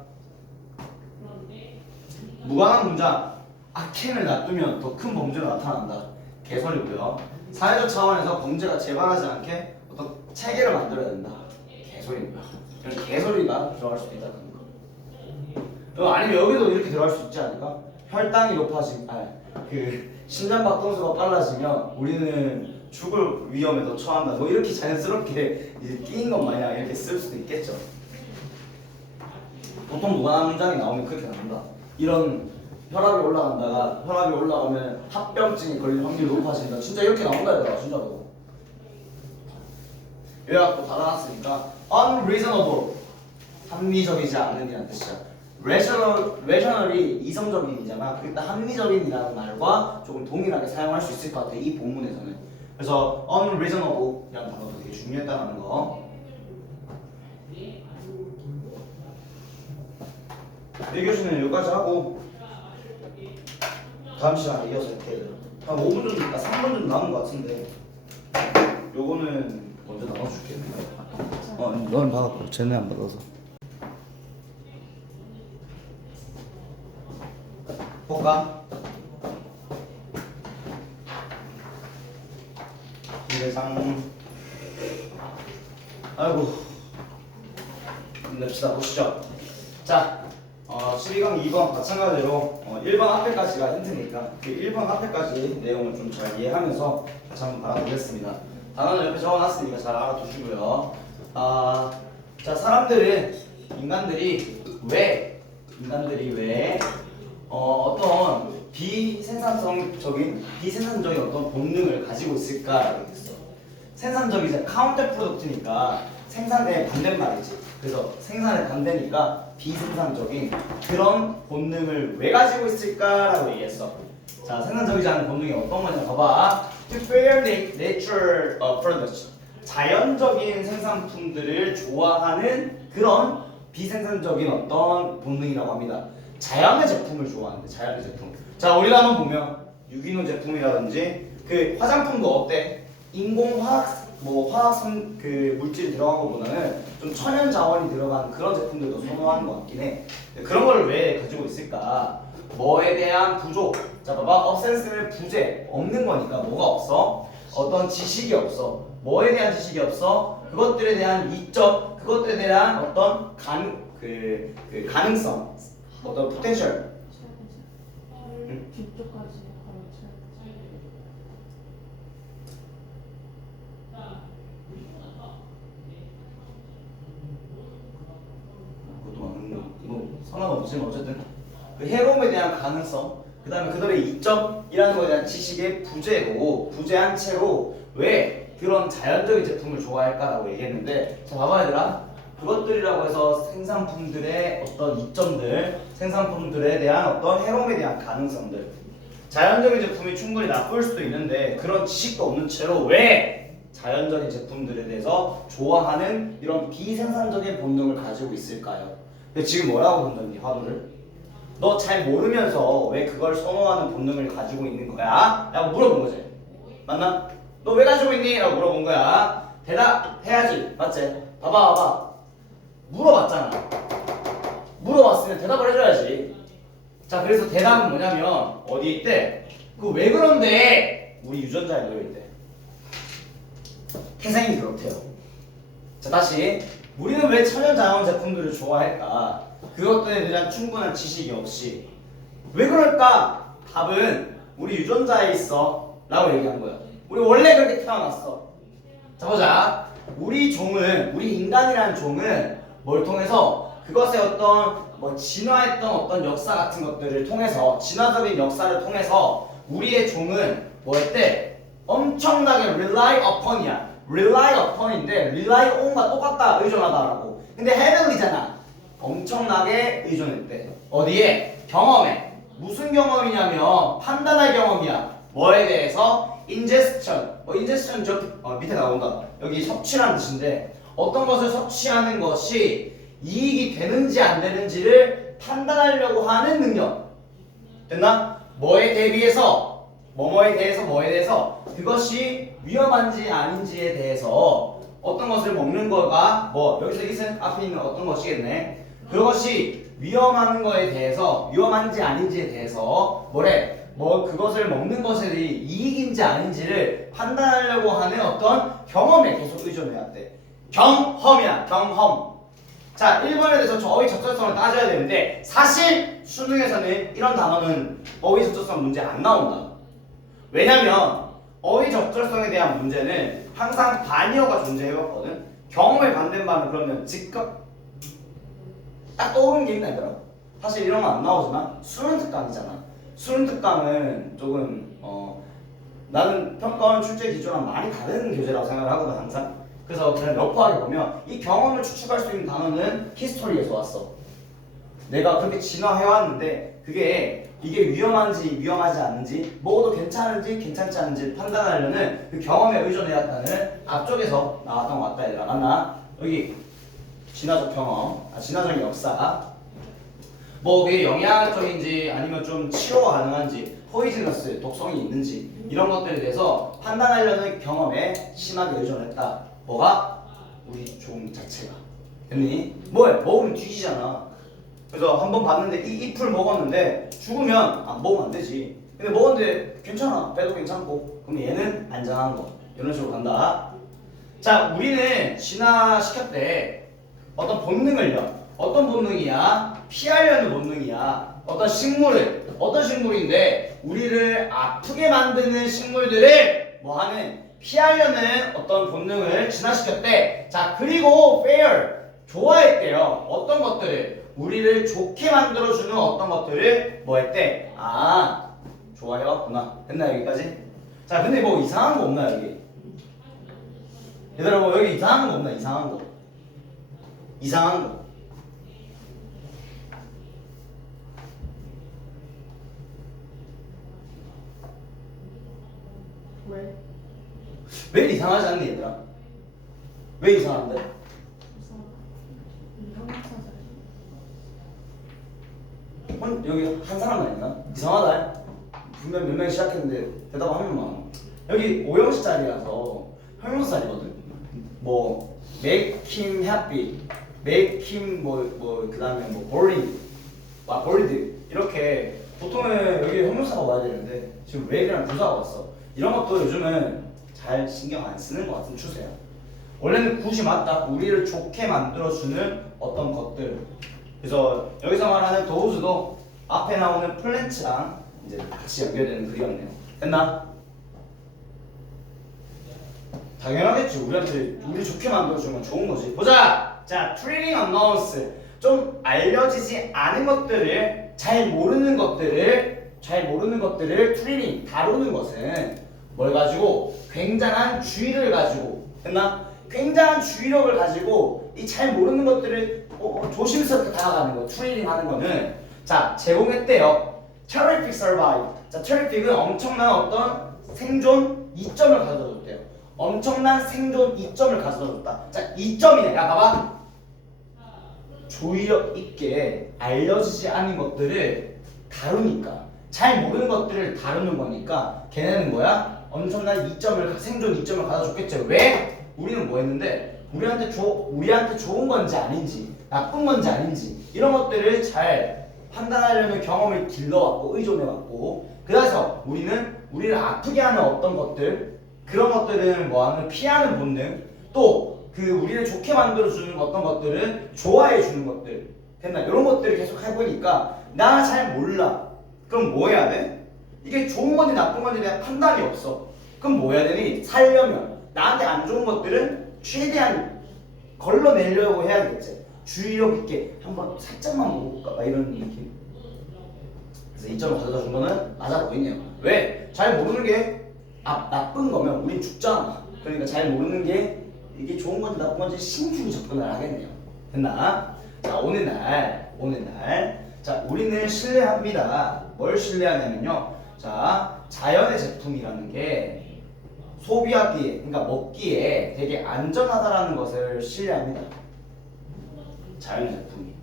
무관한 문장, 악행을 놔두면 더 큰 범죄가 나타난다. 개소리고요. 사회적 차원에서 범죄가 재발하지 않게 어떤 체계를 만들어야 된다. 개소리고요. 이런 개소리가 들어갈 수도 있다는 거. 아니면 여기도 이렇게 들어갈 수 있지 않을까? 혈당이 심장박동수가 빨라지면 우리는 죽을 위험에 더 처한다. 뭐 이렇게 자연스럽게 이제 끼인 것 마냥 이렇게 쓸 수도 있겠죠. 보통 무관한 문장이 나오면 그렇게 나온다. 이런 혈압이 올라가면 합병증이 걸릴 확률이 높아진다. 진짜 이렇게 나온다 얘들아. 진짜로. 요약도 다 나왔으니까 unreasonable 합리적이지 않은이라는 뜻이야. rational이 이성적인이잖아. 일단 합리적인이라는 말과 조금 동일하게 사용할 수 있을 것 같아. 이 본문에서는. 그래서 unreasonable 이라는 단어도 되게 중요했다는 거. 1교시는 여기까지 하고 다음 시간에 이어서 이렇게 한 5분 정도 있다 3분 정도 남은 것 같은데 요거는 먼저 나눠줄게. 너는 받았고 쟤는 안 받아서 볼까? 세상 아이고 냅시다. 보시죠. 자 12강 2번 마찬가지로 1번 앞에까지가 힌트니까 그 1번 앞에까지 내용을 좀 잘 이해하면서 다시 한번 알아보겠습니다. 단어는 옆에 적어놨으니까 잘 알아두시고요. 자 인간들이 왜 어떤 비생산적인 어떤 본능을 가지고 있을까라고 했어. 생산적이지 카운터 프로덕트니까 생산의 반대말이지. 그래서 생산의 반대니까 비생산적인 그런 본능을 왜 가지고 있을까라고 얘기했어. 자, 생산적이지 않은 본능이 어떤 거냐 봐봐. To fair nature of production. 자연적인 생산품들을 좋아하는 그런 비생산적인 어떤 본능이라고 합니다. 자연의 제품을 좋아하는데 자연의 제품. 자, 우리가 한번 보면 유기농 제품이라든지 그 화장품도 어때? 인공화학 그 물질이 들어간 것보다는 좀 천연 자원이 들어간 그런 제품들도 선호하는 것 같긴 해. 그런 걸 왜 가지고 있을까? 뭐에 대한 부족. 자, 봐봐. absence는 부재, 없는 거니까 뭐가 없어? 어떤 지식이 없어. 뭐에 대한 지식이 없어? 그것들에 대한 이점, 그것들에 대한 어떤 가능성, 어떤 포텐셜. 뒤쪽까지 가르쳐. 그것도 뭐 상관없지만 어쨌든 그 해로움에 대한 가능성, 그 다음에 그들의 이점이라는 것에 대한 지식의 부재한 채로 왜 그런 자연적인 제품을 좋아할까라고 얘기했는데, 자 봐봐 얘들아, 그것들이라고 해서 생산품들의 어떤 이점들, 생산품들에 대한 어떤 해로움에 대한 가능성들, 자연적인 제품이 충분히 나쁠 수도 있는데 그런 지식도 없는 채로 왜 자연적인 제품들에 대해서 좋아하는 이런 비생산적인 본능을 가지고 있을까요? 근데 지금 뭐라고 던졌니 화두를? 너 잘 모르면서 왜 그걸 선호하는 본능을 가지고 있는 거야? 라고 물어본 거지. 맞나? 너 왜 가지고 있니? 라고 물어본 거야. 대답해야지. 맞지? 봐봐. 물어봤잖아. 물어봤으면 대답을 해줘야지. 자, 그래서 대답은 뭐냐면 어디에 있대? 그 왜 그런데 우리 유전자에 놓여있대. 태생이 그렇대요. 자, 다시 우리는 왜 천연자원 제품들을 좋아할까? 그것들에 대한 충분한 지식이 없이. 왜 그럴까? 답은 우리 유전자에 있어 라고 얘기한 거야. 우리 원래 그렇게 태어났어. 자, 보자. 우리 인간이라는 종은 뭘 통해서 그것의 어떤 진화했던 어떤 역사 같은 것들을 통해서, 진화적인 역사를 통해서 우리의 종은 뭐였대? 엄청나게 rely upon이야. rely upon인데 rely on과 똑같다, 의존하다라고. 근데 heavily,잖아. 엄청나게 의존했대. 어디에? 경험에. 무슨 경험이냐면 판단할 경험이야. 뭐에 대해서? ingestion. ingestion 밑에 나온다. 여기 섭취라는 뜻인데 어떤 것을 섭취하는 것이 이익이 되는지 안 되는지를 판단하려고 하는 능력. 됐나? 뭐에 대비해서 뭐에 대해서 그것이 위험한지 아닌지에 대해서 어떤 것을 먹는 거가 여기서 이것은 앞에 있는 어떤 것이겠네. 그것이 위험한 거에 대해서, 위험한지 아닌지에 대해서 그것을 먹는 것에 대해 이익인지 아닌지를 판단하려고 하는 어떤 경험에 계속 의존해야 돼. 경험이야, 경험. 자, 1번에 대해서 어휘 적절성을 따져야 되는데 사실 수능에서는 이런 단어는 어휘 적절성 문제 안 나온다. 왜냐면 어휘 적절성에 대한 문제는 항상 반의어가 존재해왔거든. 경험의 반대말은 그러면 즉각 딱 떠오르는 게 있나 얘들아. 사실 이런 거 안 나오지만 수능 특강이잖아. 수능 특강은 조금 나는 평가원 출제 기조랑 많이 다른 교재라고 생각을 하거든 항상. 그래서 그냥 러프하게 보면 이 경험을 추측할 수 있는 단어는 히스토리에서 왔어. 내가 그렇게 진화해왔는데 이게 위험한지 위험하지 않은지, 먹어도 괜찮은지 괜찮지 않은지 판단하려는 그 경험에 의존해왔다는 앞쪽에서 나왔던 것 같다 얘들아. 맞나? 여기 진화적 경험, 진화적 역사, 그게 영양적인지 아니면 좀 치료가 가능한지, 포이즈너스, 독성이 있는지 이런 것들에 대해서 판단하려는 경험에 심하게 의존했다. 우리 종 자체가. 됐니? 먹으면 뒤지잖아. 그래서 한번 봤는데 이 잎을 먹었는데 죽으면 안 먹으면 안 되지. 근데 먹었는데 괜찮아. 배도 괜찮고. 그럼 얘는 안전한 거. 이런 식으로 간다. 자, 우리는 진화시켰대. 어떤 본능을요. 어떤 본능이야? 피하려는 본능이야. 어떤 식물인데 우리를 아프게 만드는 식물들을 피하려는 어떤 본능을 진화시켰대. 자, 그리고 fair, 좋아했대요. 어떤 것들을? 우리를 좋게 만들어주는 어떤 것들을 했대? 좋아해왔구나. 됐나 여기까지? 자 근데 뭐 이상한 거 없나 여기? 얘들아 뭐 여기 이상한 거 없나? 이상한 거. 이상한 거. 왜? 왜 이상하지 않니 얘들아? 왜 이상한데? 여기 한 사람만 있나? 이상하다. 분명 몇 명이 시작했는데 대답 한 명만. 여기 5형식 자리라서 형용사 자리거든. 뭐 make him happy, make him 뭐 그다음에 뭐 boring, bored 이렇게 보통은 여기 형용사가 와야 되는데 지금 make랑 부사가 왔어. 이런 것도 요즘은 잘 신경 안 쓰는 것 같은 추세야. 원래는 굿이 맞다. 우리를 좋게 만들어주는 어떤 것들. 그래서 여기서 말하는 도우즈도 앞에 나오는 플랜츠랑 이제 같이 연결되는 글이었네요. 됐나? 당연하겠지. 우리 좋게 만들어주는 건 좋은 거지. 보자. 자, treating unknowns. 좀 알려지지 않은 것들을 잘 모르는 것들을 treating 다루는 것은 뭘 가지고 굉장한 주의를 가지고 됐나? 굉장한 주의력을 가지고 이 잘 모르는 것들을 조심스럽게 다가가는 거. treating 하는 거는 자 제공했대요. terrific survive. 자 terrific은 엄청난 어떤 생존 이점을 가져줬대요. 엄청난 생존 이점을 가져줬다. 자 이점이네. 야 봐봐. 조의력 있게 알려지지 않은 것들을 다루니까 잘 모르는 것들을 다루는 거니까 걔네는 뭐야? 엄청난 이점을 생존 이점을 가져줬겠죠. 왜? 우리는 뭐 했는데 우리한테 좋은 건지 아닌지 나쁜 건지 아닌지 이런 것들을 잘 판단하려면 경험을 길러왔고 의존해왔고 그래서 우리를 아프게 하는 어떤 것들 그런 것들은 뭐하는 피하는 본능 또 그 우리를 좋게 만들어주는 어떤 것들은 좋아해주는 것들 됐나 이런 것들을 계속 해보니까 나 잘 몰라 그럼 뭐 해야 돼? 이게 좋은 건지 나쁜 건지 내가 판단이 없어 그럼 뭐 해야 되니? 살려면 나한테 안 좋은 것들은 최대한 걸러내려고 해야겠지 주의력 있게 한번 살짝만 먹어볼까 막 이런 느낌 그래서 이 점을 가져다 준 거는 맞아 보이네요 왜? 잘 모르는 게 나쁜 거면 우린 죽잖아 그러니까 잘 모르는 게 이게 좋은 건지 나쁜 건지 신중히 접근을 하겠네요 됐나? 자 어느 날 자 우리는 신뢰합니다 뭘 신뢰하냐면요 자 자연의 제품이라는 게 소비하기에 그러니까 먹기에 되게 안전하다라는 것을 신뢰합니다 자연의 제품이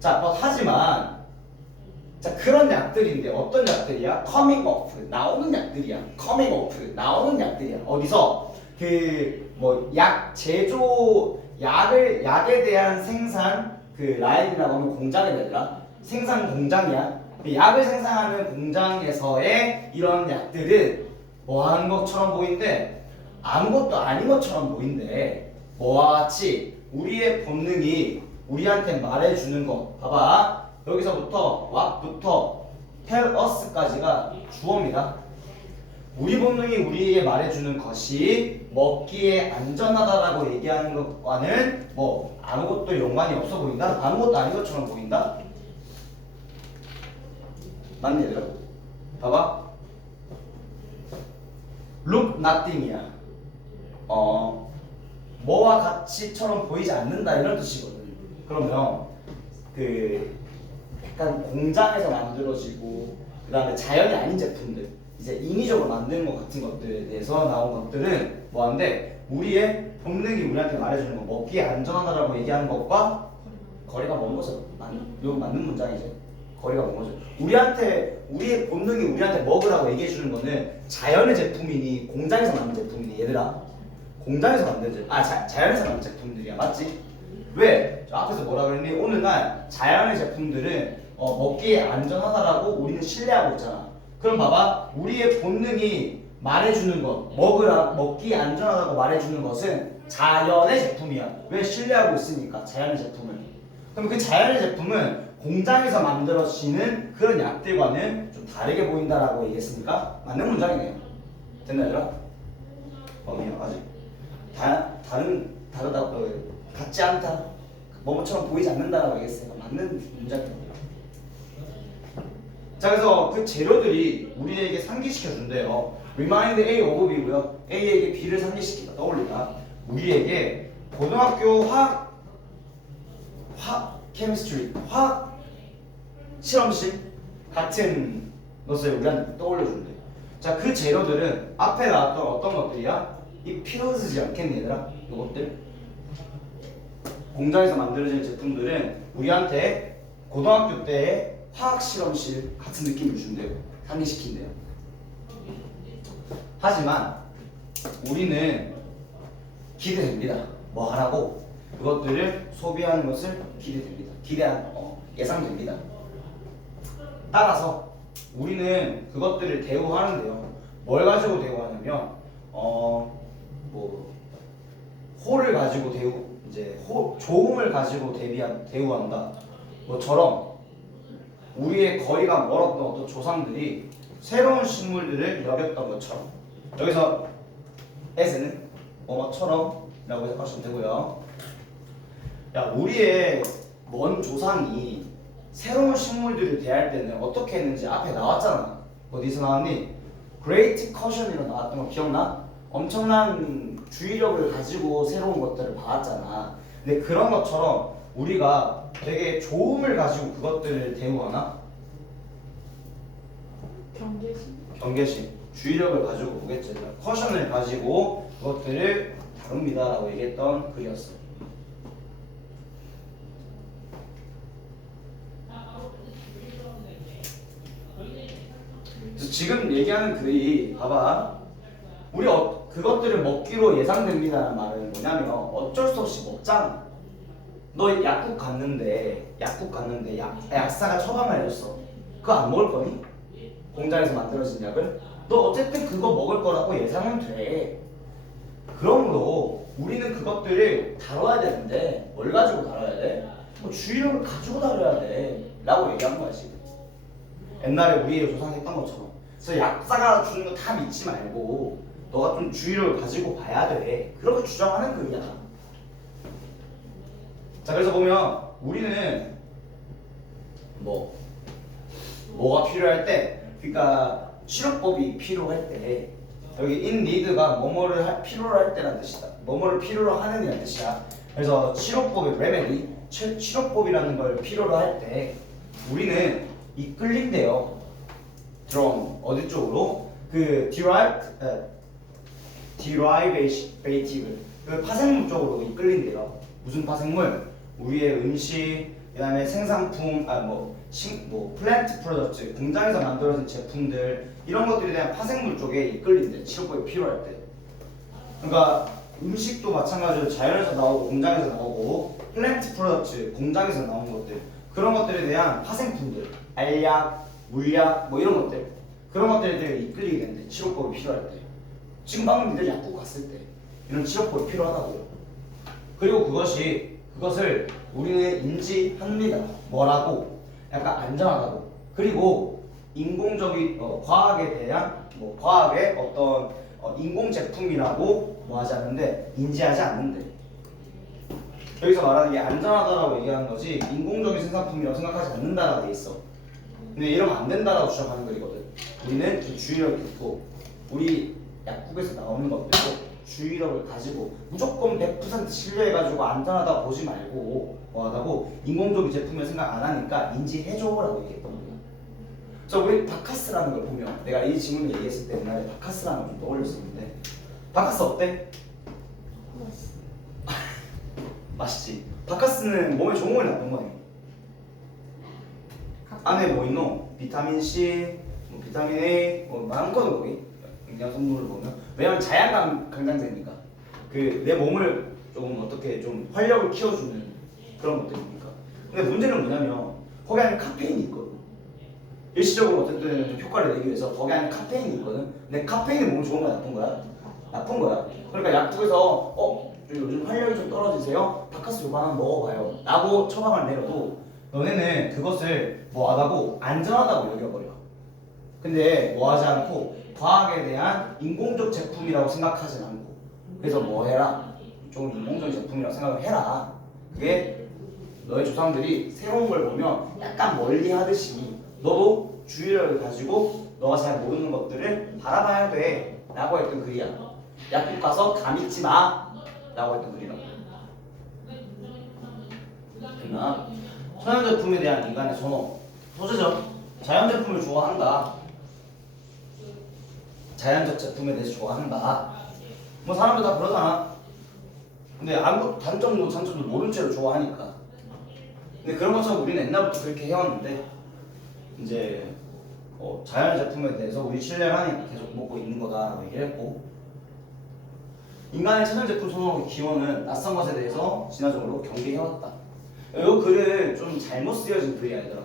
자 하지만 자 그런 약들인데 어떤 약들이야? coming off 나오는 약들이야 coming off 나오는 약들이야 어디서? 그 뭐 약 제조 약에 대한 생산 그 라인이라고 하면 공장이 되더라 생산 공장이야 그 약을 생산하는 공장에서의 이런 약들은 뭐 하는 것처럼 보이는데 아무것도 아닌 것처럼 보이는데 뭐와 같이 우리의 본능이 우리한테 말해주는 거 봐봐 여기서부터 what부터 tell us까지가 주어입니다 우리 본능이 우리에게 말해주는 것이 먹기에 안전하다라고 얘기하는 것과는 뭐 아무것도 연관이 없어 보인다? 아무것도 아닌 것처럼 보인다? 맞니 얘들아? 봐봐 look nothing이야 뭐와 같이처럼 보이지 않는다 이런 뜻이거든 그러면 그 약간 공장에서 만들어지고 그 다음에 자연이 아닌 제품들 이제 인위적으로 만드는 것 같은 것들에 대해서 나온 것들은 뭐한데 우리의 본능이 우리한테 말해주는 거 먹기에 안전하다라고 얘기하는 것과 거리가 먼 거죠. 이거 맞는 문장이죠. 거리가 먼 거죠. 우리의 본능이 우리한테 먹으라고 얘기해주는 거는 자연의 제품이니 공장에서 만든 제품이니 얘들아 공장에서 만든 자연에서 만든 제품들이야 맞지? 왜? 저 앞에서 뭐라 그랬니? 오늘날 자연의 제품들은 먹기에 안전하다라고 우리는 신뢰하고 있잖아. 그럼 봐봐 우리의 본능이 말해주는 것 먹기에 안전하다고 말해주는 것은 자연의 제품이야 왜 신뢰하고 있으니까 자연의 제품을 그럼 그 자연의 제품은 공장에서 만들어지는 그런 약들과는 좀 다르게 보인다라고 얘기했으니까 맞는 문장이네요 됐나 얘들아? 미안 아직 다르다 같지 않다 뭐처럼 보이지 않는다라고 얘기했으니까 맞는 문장이네요 자, 그래서 그 재료들이 우리에게 상기시켜 준대요. Remind A of B고요. A에게 B를 상기시키다, 떠올리다. 우리에게 고등학교 chemistry, 화학 실험실 같은 것을 우리한테 떠올려 준대. 자, 그 재료들은 앞에 나왔던 어떤 것들이야? 이 pils지 않겠니 얘들아? 이것들 공장에서 만들어진 제품들은 우리한테 고등학교 때의 화학 실험실 같은 느낌을 준대요. 상기시킨대요. 하지만 우리는 기대됩니다. 뭐 하라고? 그것들을 소비하는 것을 기대됩니다. 예상됩니다. 따라서 우리는 그것들을 대우하는데요. 뭘 가지고 대우하냐면 호를 가지고 조음을 가지고 대우한다. 뭐처럼 우리의 거리가 멀었던 어떤 조상들이 새로운 식물들을 여겼던 것처럼 여기서 as는 뭐처럼 라고 해석하시면 되고요. 야, 우리의 먼 조상이 새로운 식물들을 대할 때는 어떻게 했는지 앞에 나왔잖아. 어디서 나왔니? Great Caution이로 나왔던 거 기억나? 엄청난 주의력을 가지고 새로운 것들을 봐왔잖아. 근데 그런 것처럼 우리가 되게 조음을 가지고 그것들을 대우하나? 경계심, 주의력을 가지고 보겠지. 커션을 가지고 그것들을 다룹니다 라고 얘기했던 글이었어. 그래서 지금 얘기하는 글이 봐봐. 우리 그것들을 먹기로 예상됩니다라는 말은 뭐냐면 어쩔 수 없이 먹잖아. 너 약국 갔는데 약사가 처방을 해줬어. 그거 안 먹을 거니? 공장에서 만들어진 약을? 너 어쨌든 그거 먹을 거라고 예상은 돼. 그러므로 우리는 그것들을 다뤄야 되는데 뭘 가지고 다뤄야 돼? 주의력을 가지고 다뤄야 돼 라고 얘기한 거야 지금. 옛날에 우리의 조상이 했던 것처럼. 그래서 약사가 주는 거 다 믿지 말고 너가 좀 주의력을 가지고 봐야 돼. 그렇게 주장하는 글이야. 자, 그래서 보면 우리는 뭐가 필요할 때, 그러니까 치료법이 필요할 때 여기 in need가 뭐뭐를 필요로 할 때라는 뜻이다. 뭐뭐를 필요로 하는 이라는 뜻이야. 그래서 치료법의 remedy, 치료법이라는 걸 필요로 할 때 우리는 이끌린대요. drawn 어디 쪽으로? 그 derivative 그 파생물 쪽으로 이끌린대요. 무슨 파생물? 우리의 음식, 그다음에 생산품, 플랜트 프로덕트, 공장에서 만들어진 제품들 이런 것들에 대한 파생물 쪽에 이끌린대. 치료법이 필요할 때. 그러니까 음식도 마찬가지로 자연에서 나오고 공장에서 나오고 플랜트 프로덕트, 공장에서 나오는 것들 그런 것들에 대한 파생품들, 알약, 물약 뭐 이런 것들 그런 것들에 대해 이끌리게 된대. 치료법이 필요할 때. 지금 방금 니들 약국 갔을 때 이런 치료법이 필요하다고요. 그리고 그것을 우리는 인지합니다. 뭐라고? 약간 안전하다고. 그리고 인공적인 과학에 대한 과학의 어떤 인공 제품이라고 하지 않는데 인지하지 않는데. 여기서 말하는 게 안전하다라고 얘기하는 거지 인공적인 생산품이라고 생각하지 않는다라고 돼 있어. 근데 이러면 안 된다라고 주장하는 거거든. 우리는 그 주의력을 듣고 우리 약국에서 나오는 것들도 주의력을 가지고 무조건 100% 신뢰해가지고 안전하다고 보지 말고 뭐하다고 인공적인 제품을 생각 안 하니까 인지해줘라고 얘기했던 거야. 그래서 우리 바카스라는 걸 보면 내가 이 질문을 얘기했을 때 옛날에 바카스라는 걸 좀 떠올렸었는데 바카스 어때? 맛있지? 바카스는 몸에 좋은 거니 나쁜 거니? 안에 뭐 있노? 비타민 C, 비타민 A 많거든 거기. 영양성분을 보면 왜냐면 자양 강장제니까 그 내 몸을 조금 어떻게 좀 활력을 키워주는 그런 것들이니까. 근데 문제는 뭐냐면 거기 안에 카페인이 있거든. 일시적으로 어쨌든 효과를 내기 위해서 거기 안에 카페인이 있거든. 근데 카페인이 몸에 좋은 거야 나쁜 거야? 나쁜 거야. 그러니까 약국에서 요즘 활력이 좀 떨어지세요? 바카스 요거 하나 먹어봐요 라고 처방을 내려도 너네는 그것을 뭐하다고 안전하다고 여겨버려. 근데 뭐하지 않고 과학에 대한 인공적 제품이라고 생각하진 않고 그래서 뭐 해라? 좀 인공적 제품이라고 생각을 해라. 그게 너의 조상들이 새로운 걸 보면 약간 멀리 하듯이 너도 주의력을 가지고 너가 잘 모르는 것들을 바라봐야 돼 라고 했던 글이야. 약국 가서 감 잊지 마 라고 했던 글이라고. 그러나 천연제품에 대한 인간의 선호 소재죠. 자연제품을 좋아한다. 자연적 제품에 대해서 좋아한다. 뭐 사람들 다 그러잖아. 근데 아무 단점도 장점도 모른 채로 좋아하니까. 근데 그런 것처럼 우리는 옛날부터 그렇게 해왔는데 이제 자연 제품에 대해서 우리 신뢰를 하니까 계속 먹고 있는 거다라고 얘기를 했고, 인간의 천연 제품 선호의 기원은 낯선 것에 대해서 진화적으로 경계해왔다. 이 글은 좀 잘못 쓰여진 글이야 얘들아.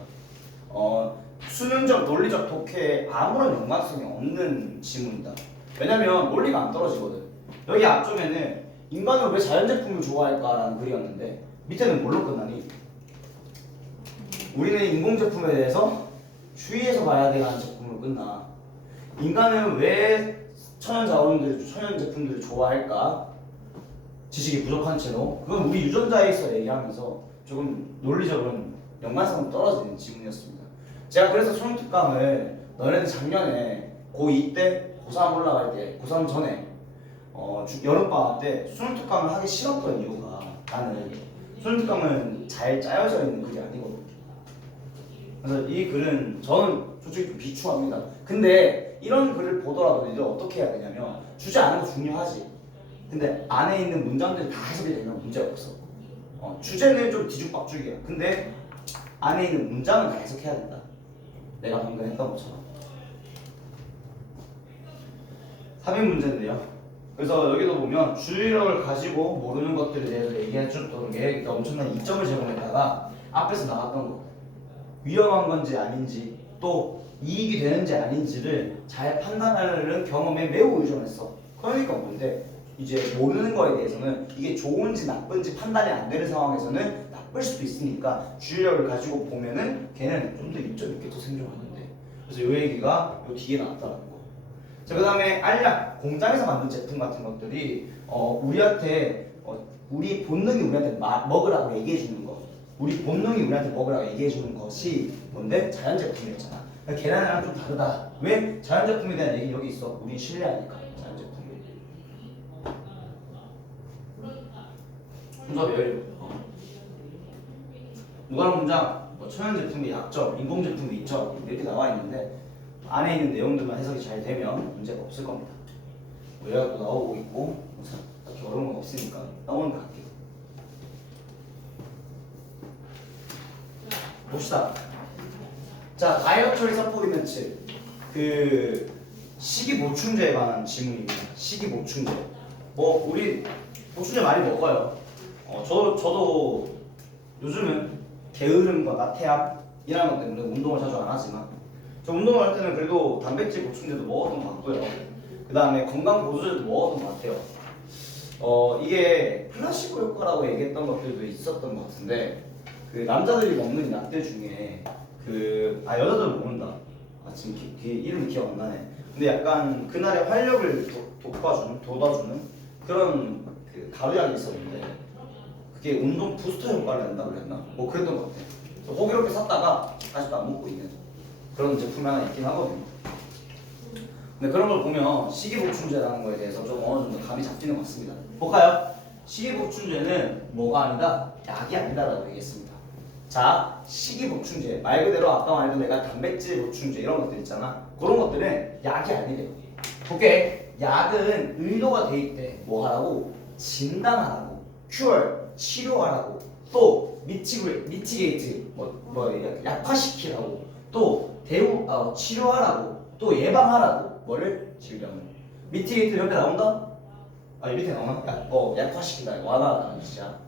수능적 논리적 독해에 아무런 연관성이 없는 지문이다. 왜냐면 논리가 안 떨어지거든. 여기 앞쪽에는 인간은 왜 자연 제품을 좋아할까라는 글이었는데 밑에는 뭘로 끝나니? 우리는 인공 제품에 대해서 주의해서 봐야 되는 제품으로 끝나. 인간은 왜 천연 제품들을 좋아할까? 지식이 부족한 채로 그건 우리 유전자에 있어 얘기하면서 조금 논리적으로는 연관성이 떨어지는 지문이었습니다. 제가 그래서 수능 특강을 너네들 작년에 고2 때 고3 올라갈 때 고3 전에 여름방학 때 수능 특강을 하기 싫었던 이유가, 나는 수능 특강은 잘 짜여져 있는 글이 아니거든요. 그래서 이 글은 저는 솔직히 좀 비추합니다. 근데 이런 글을 보더라도 이제 어떻게 해야 되냐면, 주지 않은 거 중요하지. 근데 안에 있는 문장들이 다 해석이 되면 문제가 없어. 주제는 좀 뒤죽박죽이야. 근데 안에 있는 문장은 다 해석해야 된다. 내가 방금 했던 것처럼. 3인 문제인데요. 그래서 여기도 보면 주의력을 가지고 모르는 것들에 대해서 얘기해줬던 게 엄청난 이점을 제공했다가 앞에서 나왔던 거, 위험한 건지 아닌지 또 이익이 되는지 아닌지를 잘 판단하는 경험에 매우 의존했어. 그러니까 뭔데, 이제 모르는 거에 대해서는 이게 좋은지 나쁜지 판단이 안 되는 상황에서는 나쁠 수도 있으니까 주의력을 가지고 보면은 걔는 좀 더 이점 있게 또 생존하는데. 그래서 이 얘기가 요 뒤에 나왔다는 거. 자, 그 다음에 알약, 공장에서 만든 제품 같은 것들이 우리한테 우리 본능이 우리한테 먹으라고 얘기해 주는 거, 우리 본능이 우리한테 먹으라고 얘기해 주는 것이 뭔데? 자연 제품이었잖아. 그러니까 계란이랑 좀 다르다. 왜? 자연 제품에 대한 얘기 여기 있어. 우린 신뢰하니까 자연 제품. 순서 열. 무관한 문장, 천연 제품의 약점, 인공 제품의 이점 이렇게 나와 있는데 안에 있는 내용들만 해석이 잘 되면 문제가 없을 겁니다. 얘가 또 나오고 있고 딱히 어려운 건 없으니까 나오는 거 할게요. 봅시다. 자, 다이어트리 서포리멘트, 그 식이 보충제에 관한 질문입니다. 식이 보충제. 뭐 우리 보충제 많이 먹어요. 저도 요즘은 게으름과 나태함이라는 것 때문에 운동을 자주 안 하지만, 저 운동을 할 때는 그래도 단백질 보충제도 먹었던 것 같고요. 그 다음에 건강 보조제도 먹었던 것 같아요. 이게 플라시보 효과라고 얘기했던 것들도 있었던 것 같은데, 그 남자들이 먹는 약들 중에 여자들은 먹는다. 지금 이름이 기억 안 나네. 근데 약간 그날의 활력을 돋아주는 그런 그 가루약이 있었는데, 그게 운동 부스터 효과를 낸다고 그랬나? 뭐 그랬던 것 같아. 호기롭게 샀다가 아직도 안 먹고 있는 그런 제품이 하나 있긴 하거든요. 근데 그런 걸 보면 식이보충제라는 거에 대해서 좀 어느 정도 감이 잡히는 것 같습니다. 볼까요? 식이보충제는 뭐가 아니다? 약이 아니다라고 얘기했습니다. 자, 식이보충제 말 그대로 아까 말했던 내가 단백질 보충제 이런 것들 있잖아. 그런 것들은 약이 아니래요. 볼게. 약은 의도가 돼 있대. 뭐 하라고? 진단하라고, 큐어, 치료하라고, 또 미티게이트, 약화시키라고, 또 치료하라고, 또 예방하라고. 뭐를? 질병을. 미티게이트 이렇게 나온다? 밑에 나오나? 약화시키다, 완화하다는 뜻이야.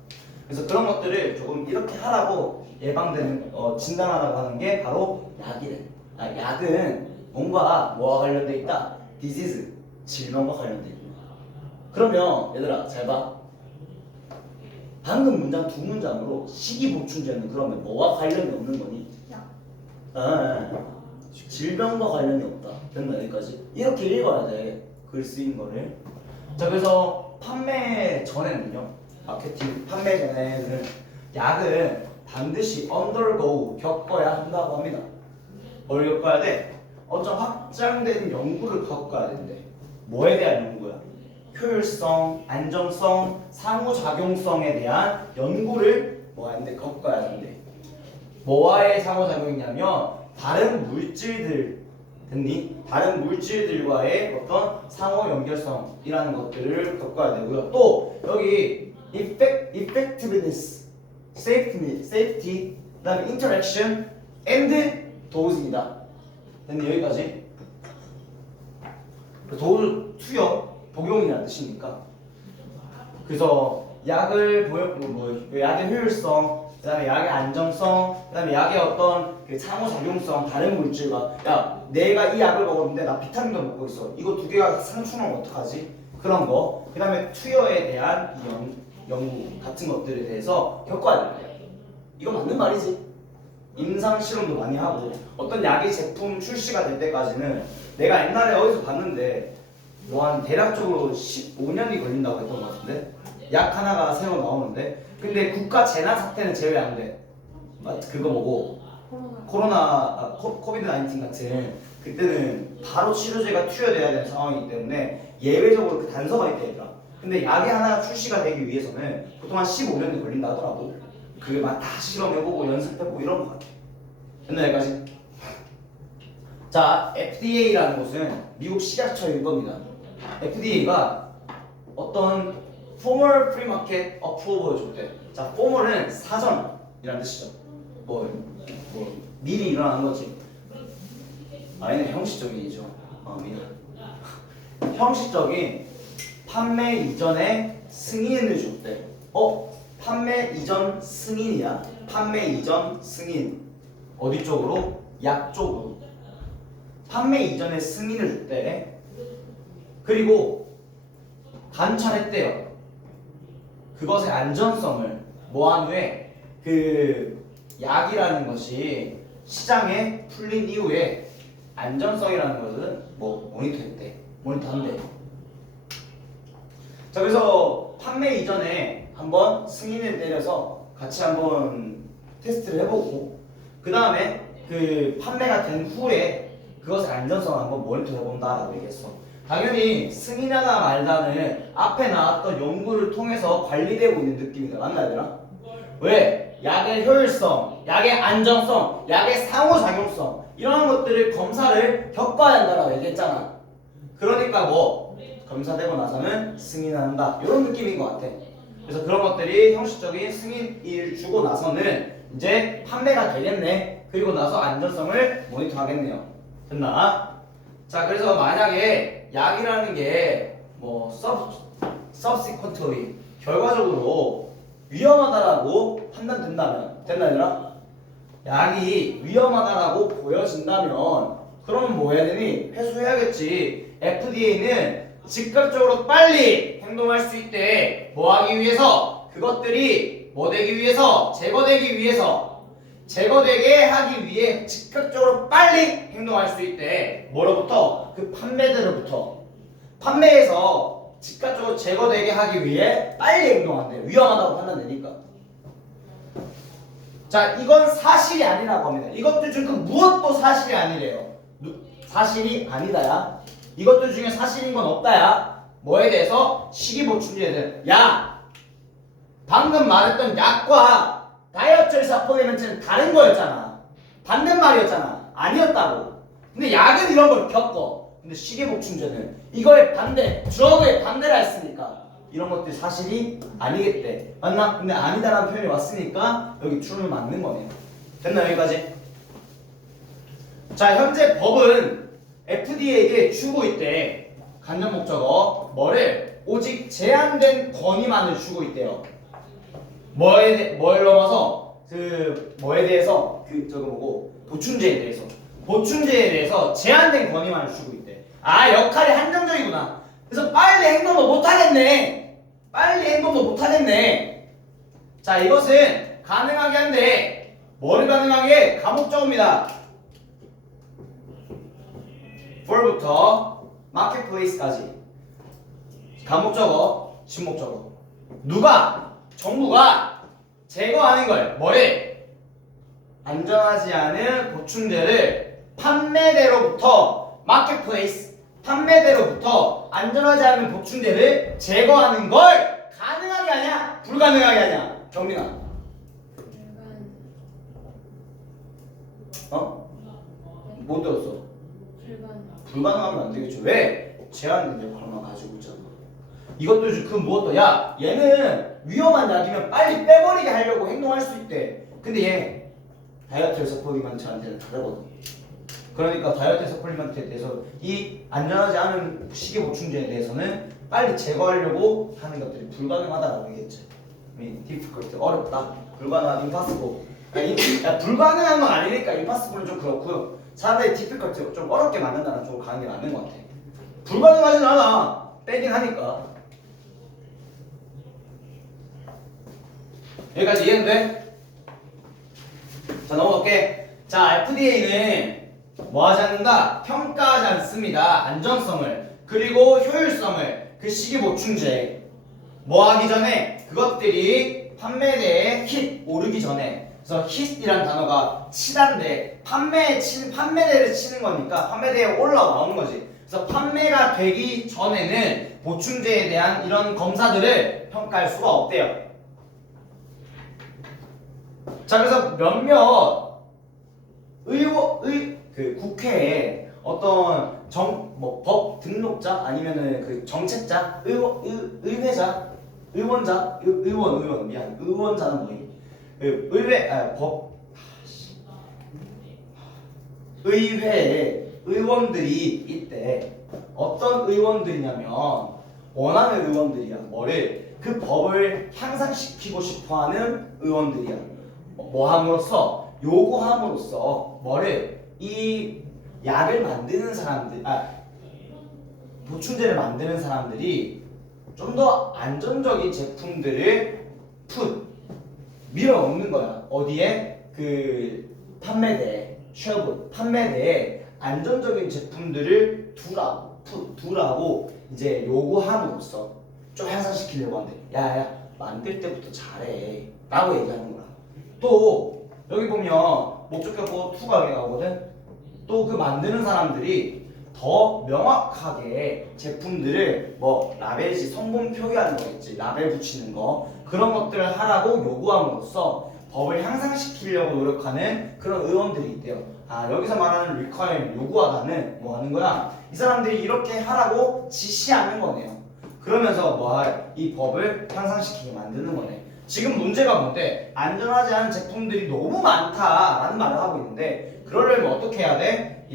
그래서 그런 것들을 조금 이렇게 하라고 예방되는, 진단하라고 하는 게 바로 약이래. 약은 뭔가 뭐와 관련돼 있다? 디지즈, 질병과 관련돼 있다. 그러면 얘들아 잘 봐. 방금 문장 두 문장으로 식이보충제는 그러면 뭐와 관련이 없는 거니? 질병과 관련이 없다. 됐나 여기까지? 이렇게 읽어야 돼. 글 쓰인 거를. 자, 그래서 판매 전에는요, 마케팅 판매 전에는 약은 반드시 undergo, 겪어야 한다고 합니다. 뭘 겪어야 돼? 어떤 확장된 연구를 겪어야 된대. 뭐에 대한 연구야? 효율성, 안정성, 상호작용성에 대한 연구를 뭐 하는데 겪어야 된대. 뭐와의 상호작용이냐면 다른 물질들 됐니? 다른 물질들과의 어떤 상호 연결성이라는 것들을 겪어야 되고요. 또 여기 effectiveness, safety, 그다음에 interaction and dose입니다. 됐니? 여기까지. 도우 투여 복용이라는 뜻이니까. 그래서 약을 약의 효율성, 그다음에 약의 안정성, 그다음에 약의 어떤 그 상호작용성, 다른 물질과 야 내가 이 약을 먹었는데 나 비타민도 먹고 있어. 이거 두 개가 상충하면 어떡하지? 그런 거. 그다음에 투여에 대한 연구 같은 것들에 대해서 겪어야 돼요. 이거 맞는 말이지. 임상 실험도 많이 하고 어떤 약의 제품 출시가 될 때까지는 내가 옛날에 어디서 봤는데 뭐 한 대략적으로 15년이 걸린다고 했던 것 같은데 약 하나가 새로 나오는데 근데 국가 재난 사태는 제외 안 돼. 그거 뭐고 코비드 19 같은 그때는 바로 치료제가 투여돼야 되는 상황이기 때문에 예외적으로 그 단서가 있다 얘들아. 근데 약이 하나 출시가 되기 위해서는 보통 한 15년이 걸린다 하더라고. 그게 막 다 실험해보고 연습해보고 이런 것 같아. 됐나 여기까지? 자, FDA라는 곳은 미국 식약처일 겁니다. FDA가 어떤 Formal Free Market Approval을 줬대. 자, formal은 사전이라는 뜻이죠. 미리 일어나는 거지. 아니네, 형식적이죠. 미안. 형식적인 판매 이전에 승인을 줬대. 판매 이전 승인이야. 판매 이전 승인. 어디 쪽으로? 약 쪽으로. 판매 이전에 승인을 줬대. 그리고 관찰했대요. 그것의 안전성을 모한 후에 그 약이라는 것이 시장에 풀린 이후에 안전성이라는 것은 모니터했대. 모니터한대. 자, 그래서 판매 이전에 한번 승인을 때려서 같이 한번 테스트를 해보고 그 다음에 그 판매가 된 후에 그것의 안전성을 한번 모니터 해본다라고 얘기했어. 당연히 승인하다 말다는 앞에 나왔던 연구를 통해서 관리되고 있는 느낌이다. 맞나 얘들아? 왜? 약의 효율성, 약의 안정성, 약의 상호작용성 이런 것들을 검사를 겪어야 한다라고 얘기했잖아. 그러니까 검사되고 나서는 승인한다 이런 느낌인 것 같아. 그래서 그런 것들이 형식적인 승인을 주고 나서는 이제 판매가 되겠네. 그리고 나서 안전성을 모니터하겠네요. 됐나? 자, 그래서 만약에 약이라는 게 subsequently 결과적으로 위험하다라고 판단된다면 됐나 얘들아? 약이 위험하다라고 보여진다면 그러면 뭐 해야 되니? 회수해야겠지. FDA는 즉각적으로 빨리 행동할 수 있대. 뭐 하기 위해서? 그것들이 뭐 되기 위해서? 제거되게 하기 위해 즉각적으로 빨리 행동할 수 있대. 뭐로부터? 그 판매대로부터. 판매에서 즉각적으로 제거되게 하기 위해 빨리 행동한대. 위험하다고 판단되니까. 자, 이건 사실이 아니라고 합니다. 이것들 중 그 무엇도 사실이 아니래요. 사실이 아니다야. 이것들 중에 사실인 건 없다야. 뭐에 대해서? 식이보충제들. 야! 방금 말했던 약과 다이어트 사포리멘트는 다른 거였잖아. 반대말이었잖아. 아니었다고. 근데 약은 이런 걸 겪어. 근데 식이보충제는 이거의 반대, 드러그의 반대라 했으니까 이런 것들이 사실이 아니겠대. 맞나? 근데 아니다라는 표현이 왔으니까 여기 true는 맞는 거네요. 됐나 여기까지? 자, 현재 법은 FDA에게 주고 있대. 간접 목적어 뭐를 오직 제한된 권위만을 주고 있대요. 뭘 넘어서 뭐에 대해서 보충제에 대해서 제한된 권위만을 주고 있대. 아, 역할이 한정적이구나. 그래서 빨리 행동도 못하겠네. 자, 이것은 가능하게 한데 뭐를 가능하게? 가목적어입니다. for부터 marketplace까지 가목적어, 진목적어. 정부가 제거하는 걸 뭐를? 안전하지 않은 보충제를 판매대로부터 마켓플레이스 판매대로부터 안전하지 않은 보충제를 제거하는 걸 가능하게 하냐 불가능하게 하냐 경민아 어? 못 들었어 불가능하면 안 되겠죠 왜? 제한된 역할만 가지고 있잖아 이것도 그 무엇도 야 얘는 위험한 약이면 빨리 빼버리게 하려고 행동할 수 있대 근데 얘 다이어트 서플리먼트한테는 다르거든 그러니까 다이어트 서플리먼트에 대해서 이 안전하지 않은 식이 보충제에 대해서는 빨리 제거하려고 하는 것들이 불가능하다라고 얘기했죠 difficult 어렵다 불가능한 impossible 야, 불가능한 건 아니니까 impossible은 좀 그렇고요 차라리 difficult 좀 어렵게 만든다는 쪽으로 가는 게 맞는 것 같아 불가능하진 않아 빼긴 하니까 여기까지 이해는돼? 자 넘어갈게 자 FDA는 뭐 하지 않는다? 평가하지 않습니다 안전성을 그리고 효율성을 그 식이보충제 뭐 하기 전에 그것들이 판매대에 힛 오르기 전에 그래서 hit이란 단어가 치단데 판매대를 치는 거니까 판매대에 올라오는 거지 그래서 판매가 되기 전에는 보충제에 대한 이런 검사들을 평가할 수가 없대요 자 그래서 몇몇 그 국회에 어떤 법 등록자 아니면은 그 정책자 의회자 의원 미안 의원자는 뭐니 그 의회에 의원들이 있대 어떤 의원들이냐면 원하는 의원들이야 뭐를 그 법을 향상시키고 싶어하는 의원들이야 뭐 함으로써 요구함으로써 뭐를 이 약을 만드는 사람들 보충제를 만드는 사람들이 좀 더 안전적인 제품들을 밀어넣는 거야 어디에 그 판매대에 안전적인 제품들을 두라고 이제 요구함으로써 좀 향상시키려고 하는데 야야 만들 때부터 잘해 라고 얘기하는 거야 또 여기 보면 목적격보 2가 나오거든 또 그 만드는 사람들이 더 명확하게 제품들을 뭐 라벨지 성분 표기하는 거 있지 라벨 붙이는 거 그런 것들을 하라고 요구함으로써 법을 향상시키려고 노력하는 그런 의원들이 있대요 여기서 말하는 requirement 요구하다는 뭐 하는 거야 이 사람들이 이렇게 하라고 지시하는 거네요 그러면서 이 법을 향상시키게 만드는 거네 지금 문제가 뭔데 안전하지 않은 제품들이 너무 많다라는 말을 하고 있는데 그러려면 어떻게 해야 돼?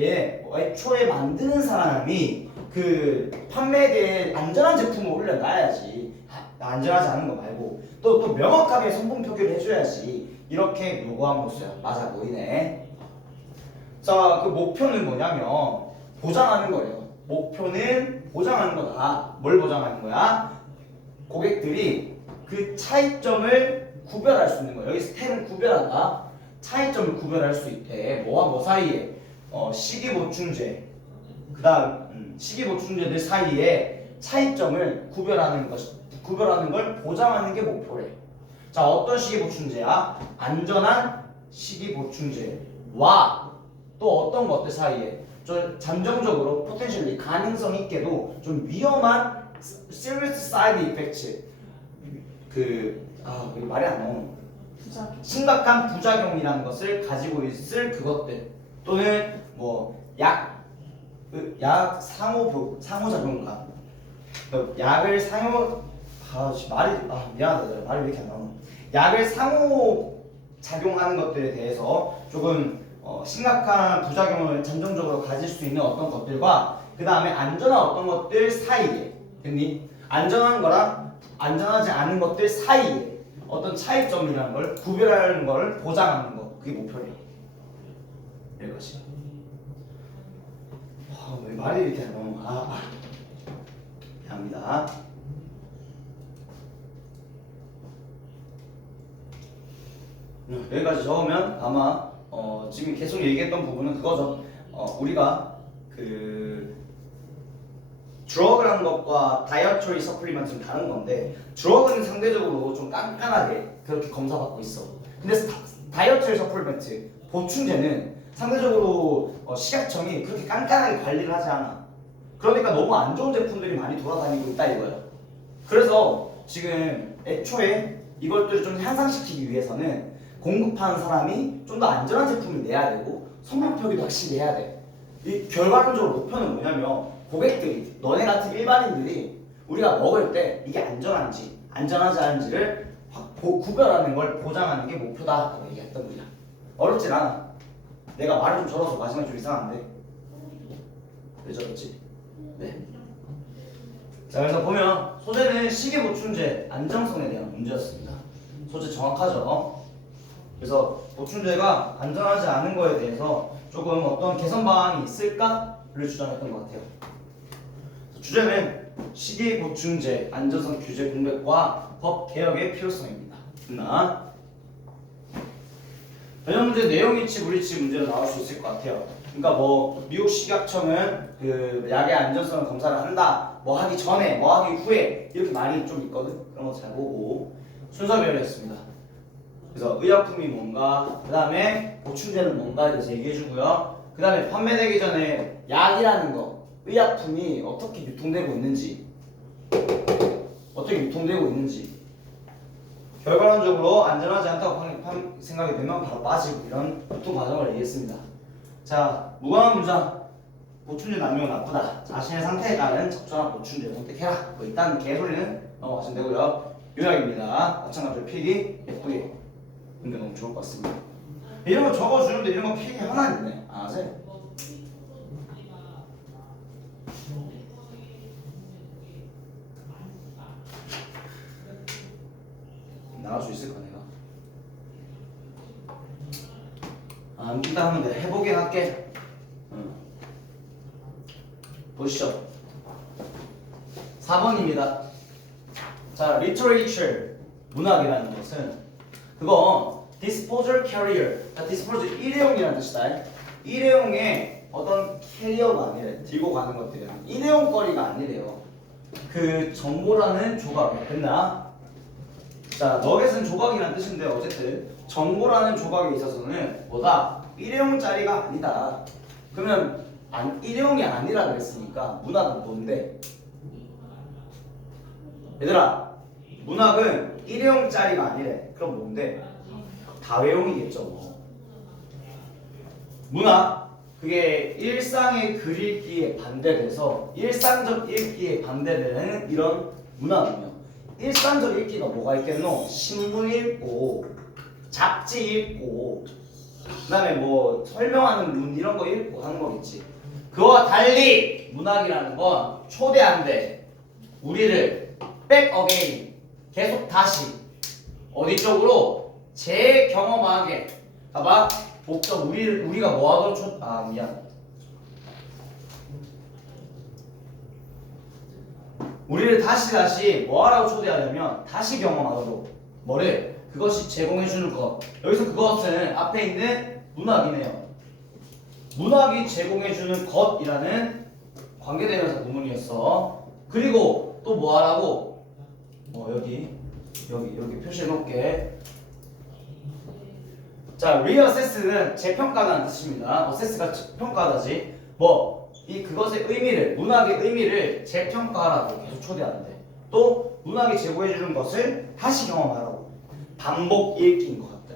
애초에 만드는 사람이 그 판매대에 안전한 제품을 올려놔야지 안전하지 않은 거 말고 또 명확하게 성분 표기를 해줘야지 이렇게 요구함으로써요 맞아 보이네 자 그 목표는 뭐냐면 보장하는 거예요 목표는 보장하는 거다 뭘 보장하는 거야? 고객들이 그 차이점을 구별할 수 있는 거예요. 여기 스텝은 구별하다. 차이점을 구별할 수 있대. 뭐와 뭐 사이에? 식이보충제. 그 다음 식이보충제들 사이에 차이점을 구별하는 걸 보장하는 게 목표래. 자 어떤 식이보충제야? 안전한 식이보충제와 또 어떤 것들 사이에 좀 잠정적으로 포텐셜리 가능성 있게도 좀 위험한 serious side effects 말이 안 나오는 심각한 부작용이라는 것을 가지고 있을 그것들 또는 뭐 약 상호작용가 약을 미안하다 말이 왜 이렇게 안 나오나 약을 상호작용하는 것들에 대해서 조금 심각한 부작용을 잠정적으로 가질 수 있는 어떤 것들과 그 다음에 안전한 어떤 것들 사이에 됐니? 안전한 거랑 안전하지 않은 것들 사이에 어떤 차이점이라는 걸 구별하는 걸 보장하는 거 그게 목표래요. 여기까지. 왜 말이 이렇게 너무 미안합니다. 여기까지 적으면 아마 지금 계속 얘기했던 부분은 그거죠. 우리가 그 드러그라는 것과 다이어트리 서플리먼트는 다른 건데 드러그는 상대적으로 좀 깐깐하게 그렇게 검사받고 있어. 근데 다이어트리 서플리먼트 보충제는 상대적으로 식약청이 그렇게 깐깐하게 관리를 하지 않아. 그러니까 너무 안 좋은 제품들이 많이 돌아다니고 있다 이거예요. 그래서 지금 애초에 이것들을 좀 향상시키기 위해서는 공급하는 사람이 좀 더 안전한 제품을 내야 되고 성능 표기도 확실히 해야 돼. 이 결과론적으로 목표는 뭐냐면 고객들이 너네 같은 일반인들이 우리가 먹을 때 이게 안전한지 안전하지 않은지를 구별하는 걸 보장하는 게 목표다라고 얘기했던 거야. 어렵진 않아. 내가 말을 좀 절어서 마지막에 좀 이상한데 왜 저랬지? 네. 자, 그래서 보면 소재는 시계 보충제 안정성에 대한 문제였습니다. 소재 정확하죠? 그래서 보충제가 안전하지 않은 거에 대해서 조금 어떤 개선 방안이 있을까를 주장했던 것 같아요. 주제는 시계 보충제 안전성 규제 공백과 법 개혁의 필요성입니다. 나 변형 문제 내용 일치 불일치 문제로 나올 수 있을 것 같아요. 그러니까 뭐 미국 식약청은 그 약의 안전성 검사를 한다. 뭐 하기 전에, 뭐 하기 후에 이렇게 말이 좀 있거든. 그런 거 잘 보고 순서별이었습니다. 그래서 의약품이 뭔가, 그 다음에 보충제는 뭔가에 대해서 얘기해주고요. 그 다음에 판매되기 전에 약이라는 거, 의약품이 어떻게 유통되고 있는지, 결과론적으로 안전하지 않다고 생각이 되면 바로 빠지고 이런 유통 과정을 얘기했습니다. 자, 무관한 문장. 보충제 남용은 나쁘다. 자신의 상태에 따른 적절한 보충제를 선택해라. 뭐 일단 개소리는 넘어가시면 되고요. 요약입니다. 마찬가지로 필기 예쁘게 근데 너무 좋을 것 같습니다. 이런 거 적어주는데 이런 거 필기 하나 있네. 안 하세요? 나갈 수 있을까 내가? 일단 하면 돼. 해보긴 할게. 보시죠. 4번입니다. 자, literature 문학이라는 것은 그거 disposal carrier, disposal 일회용이라는 뜻이다. 일회용의 어떤 캐리어가 아니래. 들고 가는 것들이야. 일회용거리가 아니래요. 그 정보라는 조각 됐나? 자, 너겟은 조각이라는 뜻인데 어쨌든 정보라는 조각에 있어서는 뭐다? 일회용짜리가 아니다. 그러면 일회용이 아니라 그랬으니까 문학은 뭔데? 얘들아, 문학은 일회용짜리가 아니래. 그럼 뭔데? 다회용이겠죠. 뭐. 문학, 그게 일상의 글 읽기에 반대돼서 일상적 읽기에 반대되는 이런 문학이며 일상적 읽기가 뭐가 있겠노? 신문 읽고 잡지 읽고 그 다음에 뭐 설명하는 문 이런 거 읽고 하는 거겠지. 그와 달리 문학이라는 건 초대한대. 우리를 back again 계속 다시 어디 쪽으로 재경험하게. 봐봐. 목적 우리가 뭐 하도록 미안. 우리를 다시 뭐 하라고 초대하려면 다시 경험하도록 뭐를 그것이 제공해주는 것. 여기서 그것은 앞에 있는 문학이네요. 문학이 제공해주는 것이라는 관계대명사 구문이었어. 그리고 또 뭐 하라고? 여기 표시해 놓을게. 자, reassess는 재평가라는 뜻입니다. assess가 평가하다지. 그것의 의미를, 문학의 의미를 재평가하라고 계속 초대하는데 또 문학이 제공해주는 것을 다시 경험하라고 반복 읽기인 것 같다.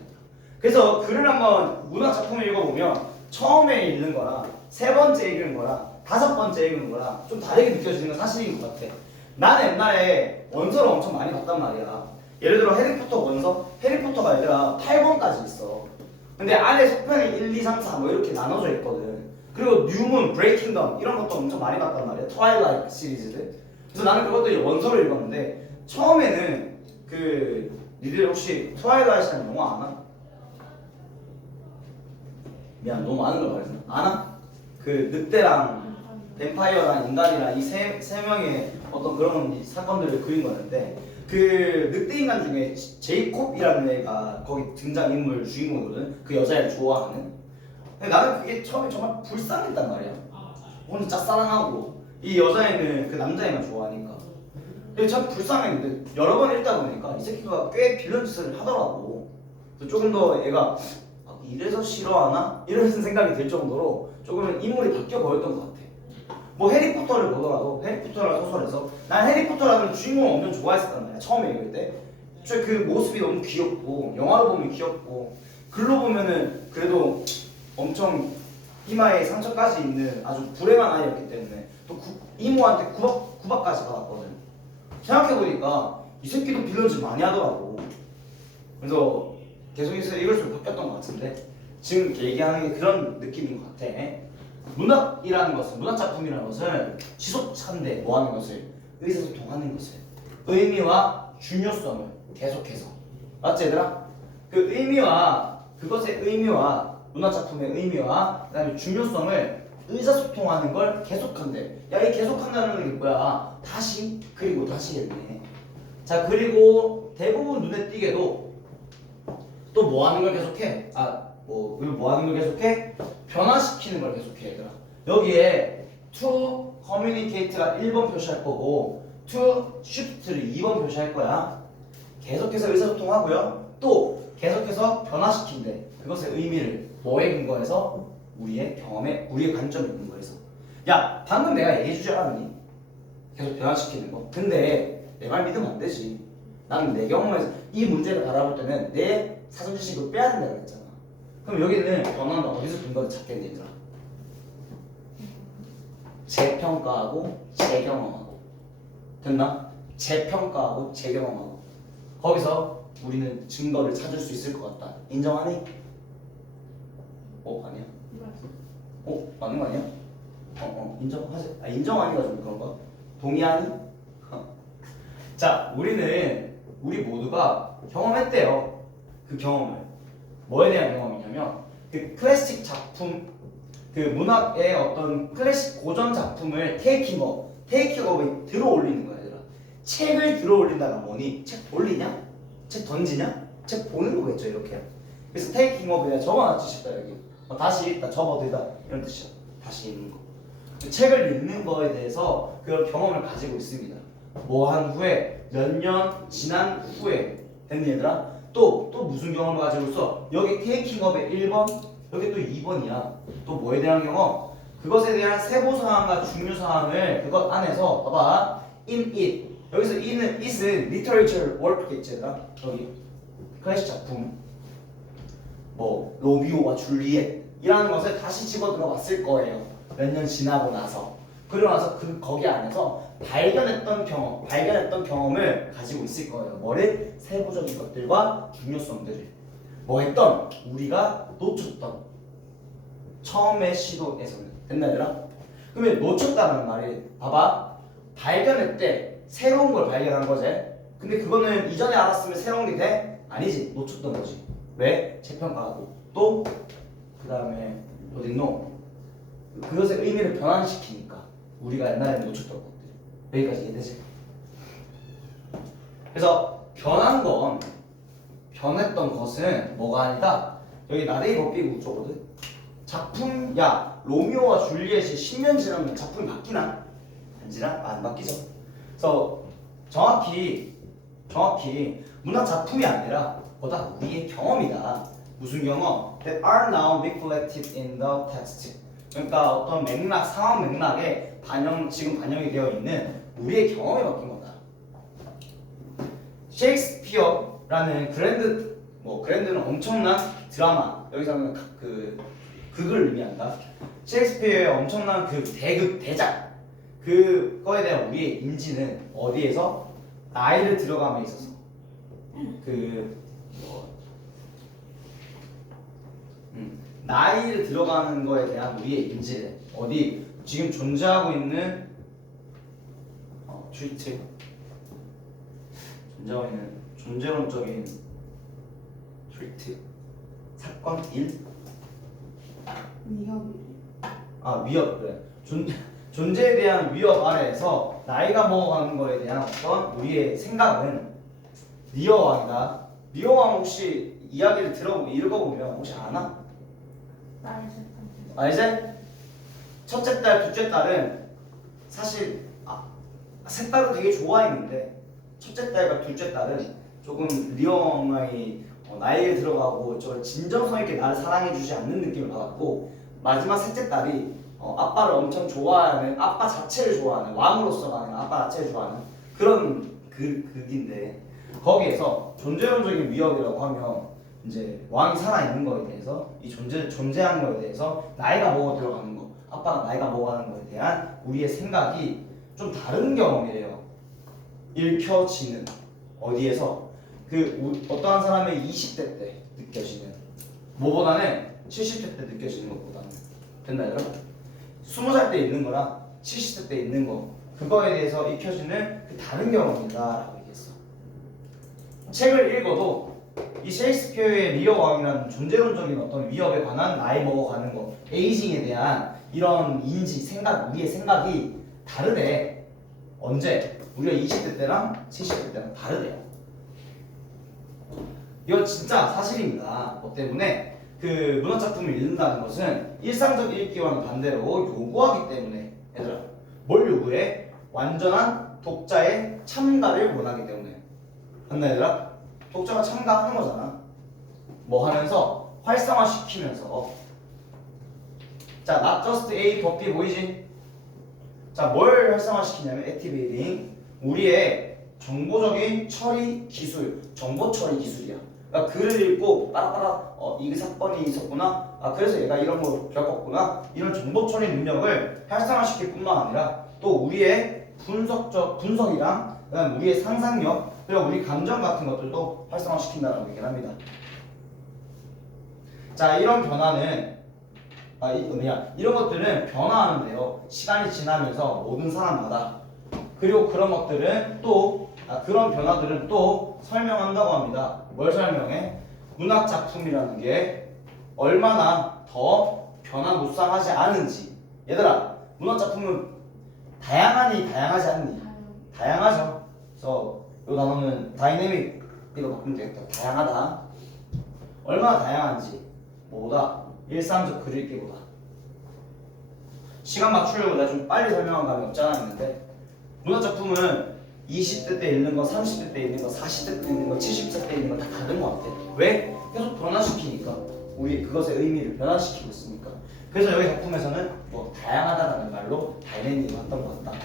그래서 글을 한번 문학 작품을 읽어보면 처음에 읽는 거랑 세 번째 읽는 거랑 다섯 번째 읽는 거랑 좀 다르게 느껴지는 건 사실인 것 같아. 나는 옛날에 원서를 엄청 많이 봤단 말이야. 예를 들어 해리포터 원서, 해리포터가 얘들아 8권까지 있어. 근데 안에 속편이 1, 2, 3, 4 뭐 이렇게 나눠져 있거든. 그리고 뉴문, 브레이킹덤 이런 것도 엄청 많이 봤단 말이야. 트와일라이트 시리즈들. 그래서 나는 그것도 원서를 읽었는데 처음에는 니들 혹시 트와일라이트라는 영화 아나? 미안, 너무 많은 걸 말했나? 아나? 늑대랑 뱀파이어랑 인간이랑 이 세 명의 어떤 그런 사건들을 그린 거였는데 늑대 인간 중에 제이콥이라는 애가 거기 등장인물 주인공이거든. 그 여자애를 좋아하는. 근데 나는 그게 처음에 정말 불쌍했단 말이야. 혼자 짝사랑하고 이 여자애는 그 남자애만 좋아하니까. 근데 참 불쌍했는데 여러 번 읽다 보니까 이 새끼가 꽤 빌런 짓을 하더라고. 그래서 조금 더 얘가 이래서 싫어하나? 이런 생각이 들 정도로 조금 인물이 바뀌어 보였던 것 같아. 뭐 해리포터를 보더라도 해리포터라는 소설에서 난 해리포터라는 주인공을 엄청 좋아했었단 말이야. 처음에 읽을 때. 그 모습이 너무 귀엽고 영화로 보면 귀엽고 글로 보면은 그래도 엄청 이마에 상처까지 있는 아주 불행한 아이였기 때문에 또 이모한테 구박까지 받았거든. 생각해보니까 이 새끼도 빌런짓 많이 하더라고. 그래서 계속 읽을수록 바뀌었던 것 같은데 지금 이렇게 얘기하는 게 그런 느낌인 것 같아. 문학이라는 것은, 문학작품이라는 것은 지속찬대 뭐하는 것을, 의사소통하는 것을, 의미와 중요성을 계속해서, 맞지 얘들아? 그 의미와, 그것의 의미와 문학작품의 의미와 그 다음에 중요성을 의사소통하는 걸 계속한대. 야, 이 계속한다는 게 뭐야? 다시 그리고 다시겠네. 자, 그리고 대부분 눈에 띄게도 또 뭐 하는 걸 계속해? 뭐 하는 걸 계속해? 변화시키는 걸 계속해, 얘들아. 여기에 to communicate가 1번 표시할 거고 to shift를 2번 표시할 거야. 계속해서 의사소통하고요. 또 계속해서 변화시킨대. 그것의 의미를 뭐에 근거해서? 우리의 경험에, 우리의 관점에 근거해서. 야, 방금 내가 얘기해주지 않았니? 계속 변화시키는 거. 근데 내 말 믿으면 안 되지. 나는 내 경험에서 이 문제를 바라볼 때는 내 사전 지식을 빼야 된다고 했잖아. 그럼 여기는 변화는 어디서 근거를 찾겠니, 얘들아? 재평가하고 재경험하고. 됐나? 재평가하고 재경험하고. 거기서 우리는 증거를 찾을 수 있을 것 같다. 인정하니? 아니야? 맞는 거 아니야? 인정하지? 인정하니가 좀 그런가? 동의하니? 자, 우리 모두가 경험했대요. 그 경험을. 뭐에 대한 경험이냐면 그 클래식 작품, 그 문학의 어떤 클래식 고전 작품을 테이킹업에 들어 올리는 거야, 얘들아. 책을 들어 올린다가 뭐니? 책 돌리냐? 책 던지냐? 책 보는 거겠죠, 이렇게. 그래서 테이킹업에 적어놨지 싶다, 여기. 다시 읽다, 접어들다 이런 뜻이야. 다시 읽는 거. 책을 읽는 거에 대해서 그런 경험을 가지고 있습니다. 뭐 한 후에, 몇 년 지난 후에. 됐니, 얘들아? 또 무슨 경험을 가지고 있어? 여기 테이킹업의 1번, 여기 또 2번이야. 또 뭐에 대한 경험? 그것에 대한 세부사항과 중요사항을 그것 안에서 봐봐. in it. 여기서 it은 literature work겠지, 얘들아? 여기 클래식 작품. 뭐 로미오와 줄리엣이라는 것을 다시 집어들어봤을 거예요. 몇 년 지나고 나서. 그러고 나서 거기 안에서 발견했던 경험을 가지고 있을 거예요. 뭐를? 세부적인 것들과 중요성들을. 뭐 했던? 우리가 놓쳤던. 처음의 시도에서는. 됐나, 얘들아? 그러면 놓쳤다는 말이, 봐봐. 발견했대. 새로운 걸 발견한 거지. 근데 그거는 이전에 알았으면 새로운 게 돼? 아니지. 놓쳤던 거지. 왜? 재평가하고. 또 그 다음에 어딨노? 그것의 의미를 변환시키니까. 우리가 옛날에 놓쳤던 것들. 여기까지 이해되지? 그래서 변했던 것은 뭐가 아니다. 여기 나데이 버피고 쪽거든. 작품, 야, 로미오와 줄리엣이 10년 지나면 작품이 바뀌나? 안 바뀌죠. 그래서 정확히 문학 작품이 아니라 보다 우리의 경험이다. 무슨 경험? That are now reflected in the text. 그러니까 어떤 맥락, 상황 맥락에 지금 반영이 되어 있는 우리의 경험이 바뀐 거다. 셰익스피어라는 그랜드는 엄청난 드라마. 여기서는 극을 의미한다. 셰익스피어의 엄청난 그 대작. 그거에 대한 우리의 인지는 어디에서? 나이를 들어감에 있어서. 나이를 들어가는 거에 대한 우리의 인지를 어디 지금 존재하고 있는 트위트 존재하고 있는 존재론적인 트위트 사건 1 위협 그래 존재에 대한 위협 아래에서 나이가 먹어가는 거에 대한 어떤 우리의 생각은 리어왕이다. 리어왕 혹시 이야기를 읽어보면 혹시 아나? 알지? 첫째 딸, 둘째 딸은 사실 셋 딸도 되게 좋아했는데 첫째 딸과 둘째 딸은 조금 리어왕의 나에게 들어가고 저 진정성 있게 나를 사랑해주지 않는 느낌을 받았고 마지막 셋째 딸이 아빠를 엄청 좋아하는 아빠 자체를 좋아하는 왕으로서가 아니라 아빠 자체를 좋아하는 그런 극인데 거기에서 존재론적인 위협이라고 하면 이제 왕이 살아있는 거에 대해서 이 존재하는 거에 대해서 나이가 먹어 들어가는 거 아빠가 나이가 먹어가는 거에 대한 우리의 생각이 좀 다른 경험이래요. 읽혀지는 어디에서 어떠한 사람의 20대 때 느껴지는 뭐보다는 70대 때 느껴지는 것보다는 됐나요 여러분? 20살 때 있는 거랑 70대 때 있는 거 그거에 대해서 익혀지는 그 다른 경험이다 라고 얘기했어. 책을 읽어도 이 셰익스피어의 리어 왕이라는 존재론적인 어떤 위협에 관한 나이 먹어가는 거 에이징에 대한 이런 인지 생각 우리의 생각이 다르대. 언제? 우리가 20대 때랑 70대 때랑 다르대요. 이거 진짜 사실입니다. 뭐 때문에 그 문학작품을 읽는다는 것은 일상적 읽기와는 반대로 요구하기 때문에 얘들아 뭘 요구해? 완전한 독자의 참가를 원하기 때문에 맞나 얘들아? 독자가 참가하는 거잖아. 뭐 하면서? 활성화시키면서 자 not just A, but B 보이지? 자 뭘 활성화시키냐면 activating 우리의 정보적인 처리 기술 정보 처리 기술이야. 그러니까 글을 읽고 빠라빠라 이 사건이 있었구나 그래서 얘가 이런 걸 겪었구나 이런 정보 처리 능력을 활성화시킬 뿐만 아니라 또 우리의 분석이랑 그다음 우리의 상상력 그리고 우리 감정 같은 것들도 활성화시킨다는 얘기를 합니다. 자 이런 변화는 이런 것들은 변화하는데요. 시간이 지나면서 모든 사람마다 그리고 그런 것들은 또 그런 변화들은 또 설명한다고 합니다. 뭘 설명해? 문학 작품이라는 게 얼마나 더 변화무쌍하지 않은지. 얘들아, 문학 작품은 다양하니 다양하지 않니? 다양하죠. 그래서 이 단어는 다이내믹 이거 바꾸면 되겠다. 다양하다. 얼마나 다양한지 뭐보다 일상적 글 읽기보다. 시간 맞추려고 내가 좀 빨리 설명한 감이 없지 않아 있는데 문학 작품은 20대 때 읽는 거, 30대 때 읽는 거, 40대 때 읽는 거, 70대 때 읽는 거 다 다른 것 같아. 왜? 계속 변화시키니까. 우리 그것의 의미를 변화시키고 있으니까. 그래서 여기 작품에서는 뭐 다양하다라는 말로 다이내믹이 왔던 것 같다.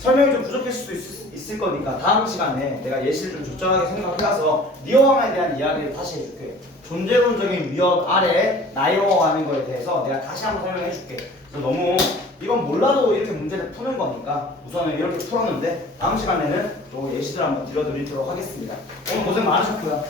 설명이 좀 부족할 수도 있을 거니까 다음 시간에 내가 예시를 좀 적절하게 생각해서 리어왕에 대한 이야기를 다시 해줄게. 존재론적인 위협 아래 나이 먹어가는 거에 대해서 내가 다시 한번 설명해 줄게. 그래서 너무 이건 몰라도 이렇게 문제를 푸는 거니까 우선은 이렇게 풀었는데 다음 시간에는 또 예시들 한번 들려드리도록 하겠습니다. 오늘 고생 많으셨고요.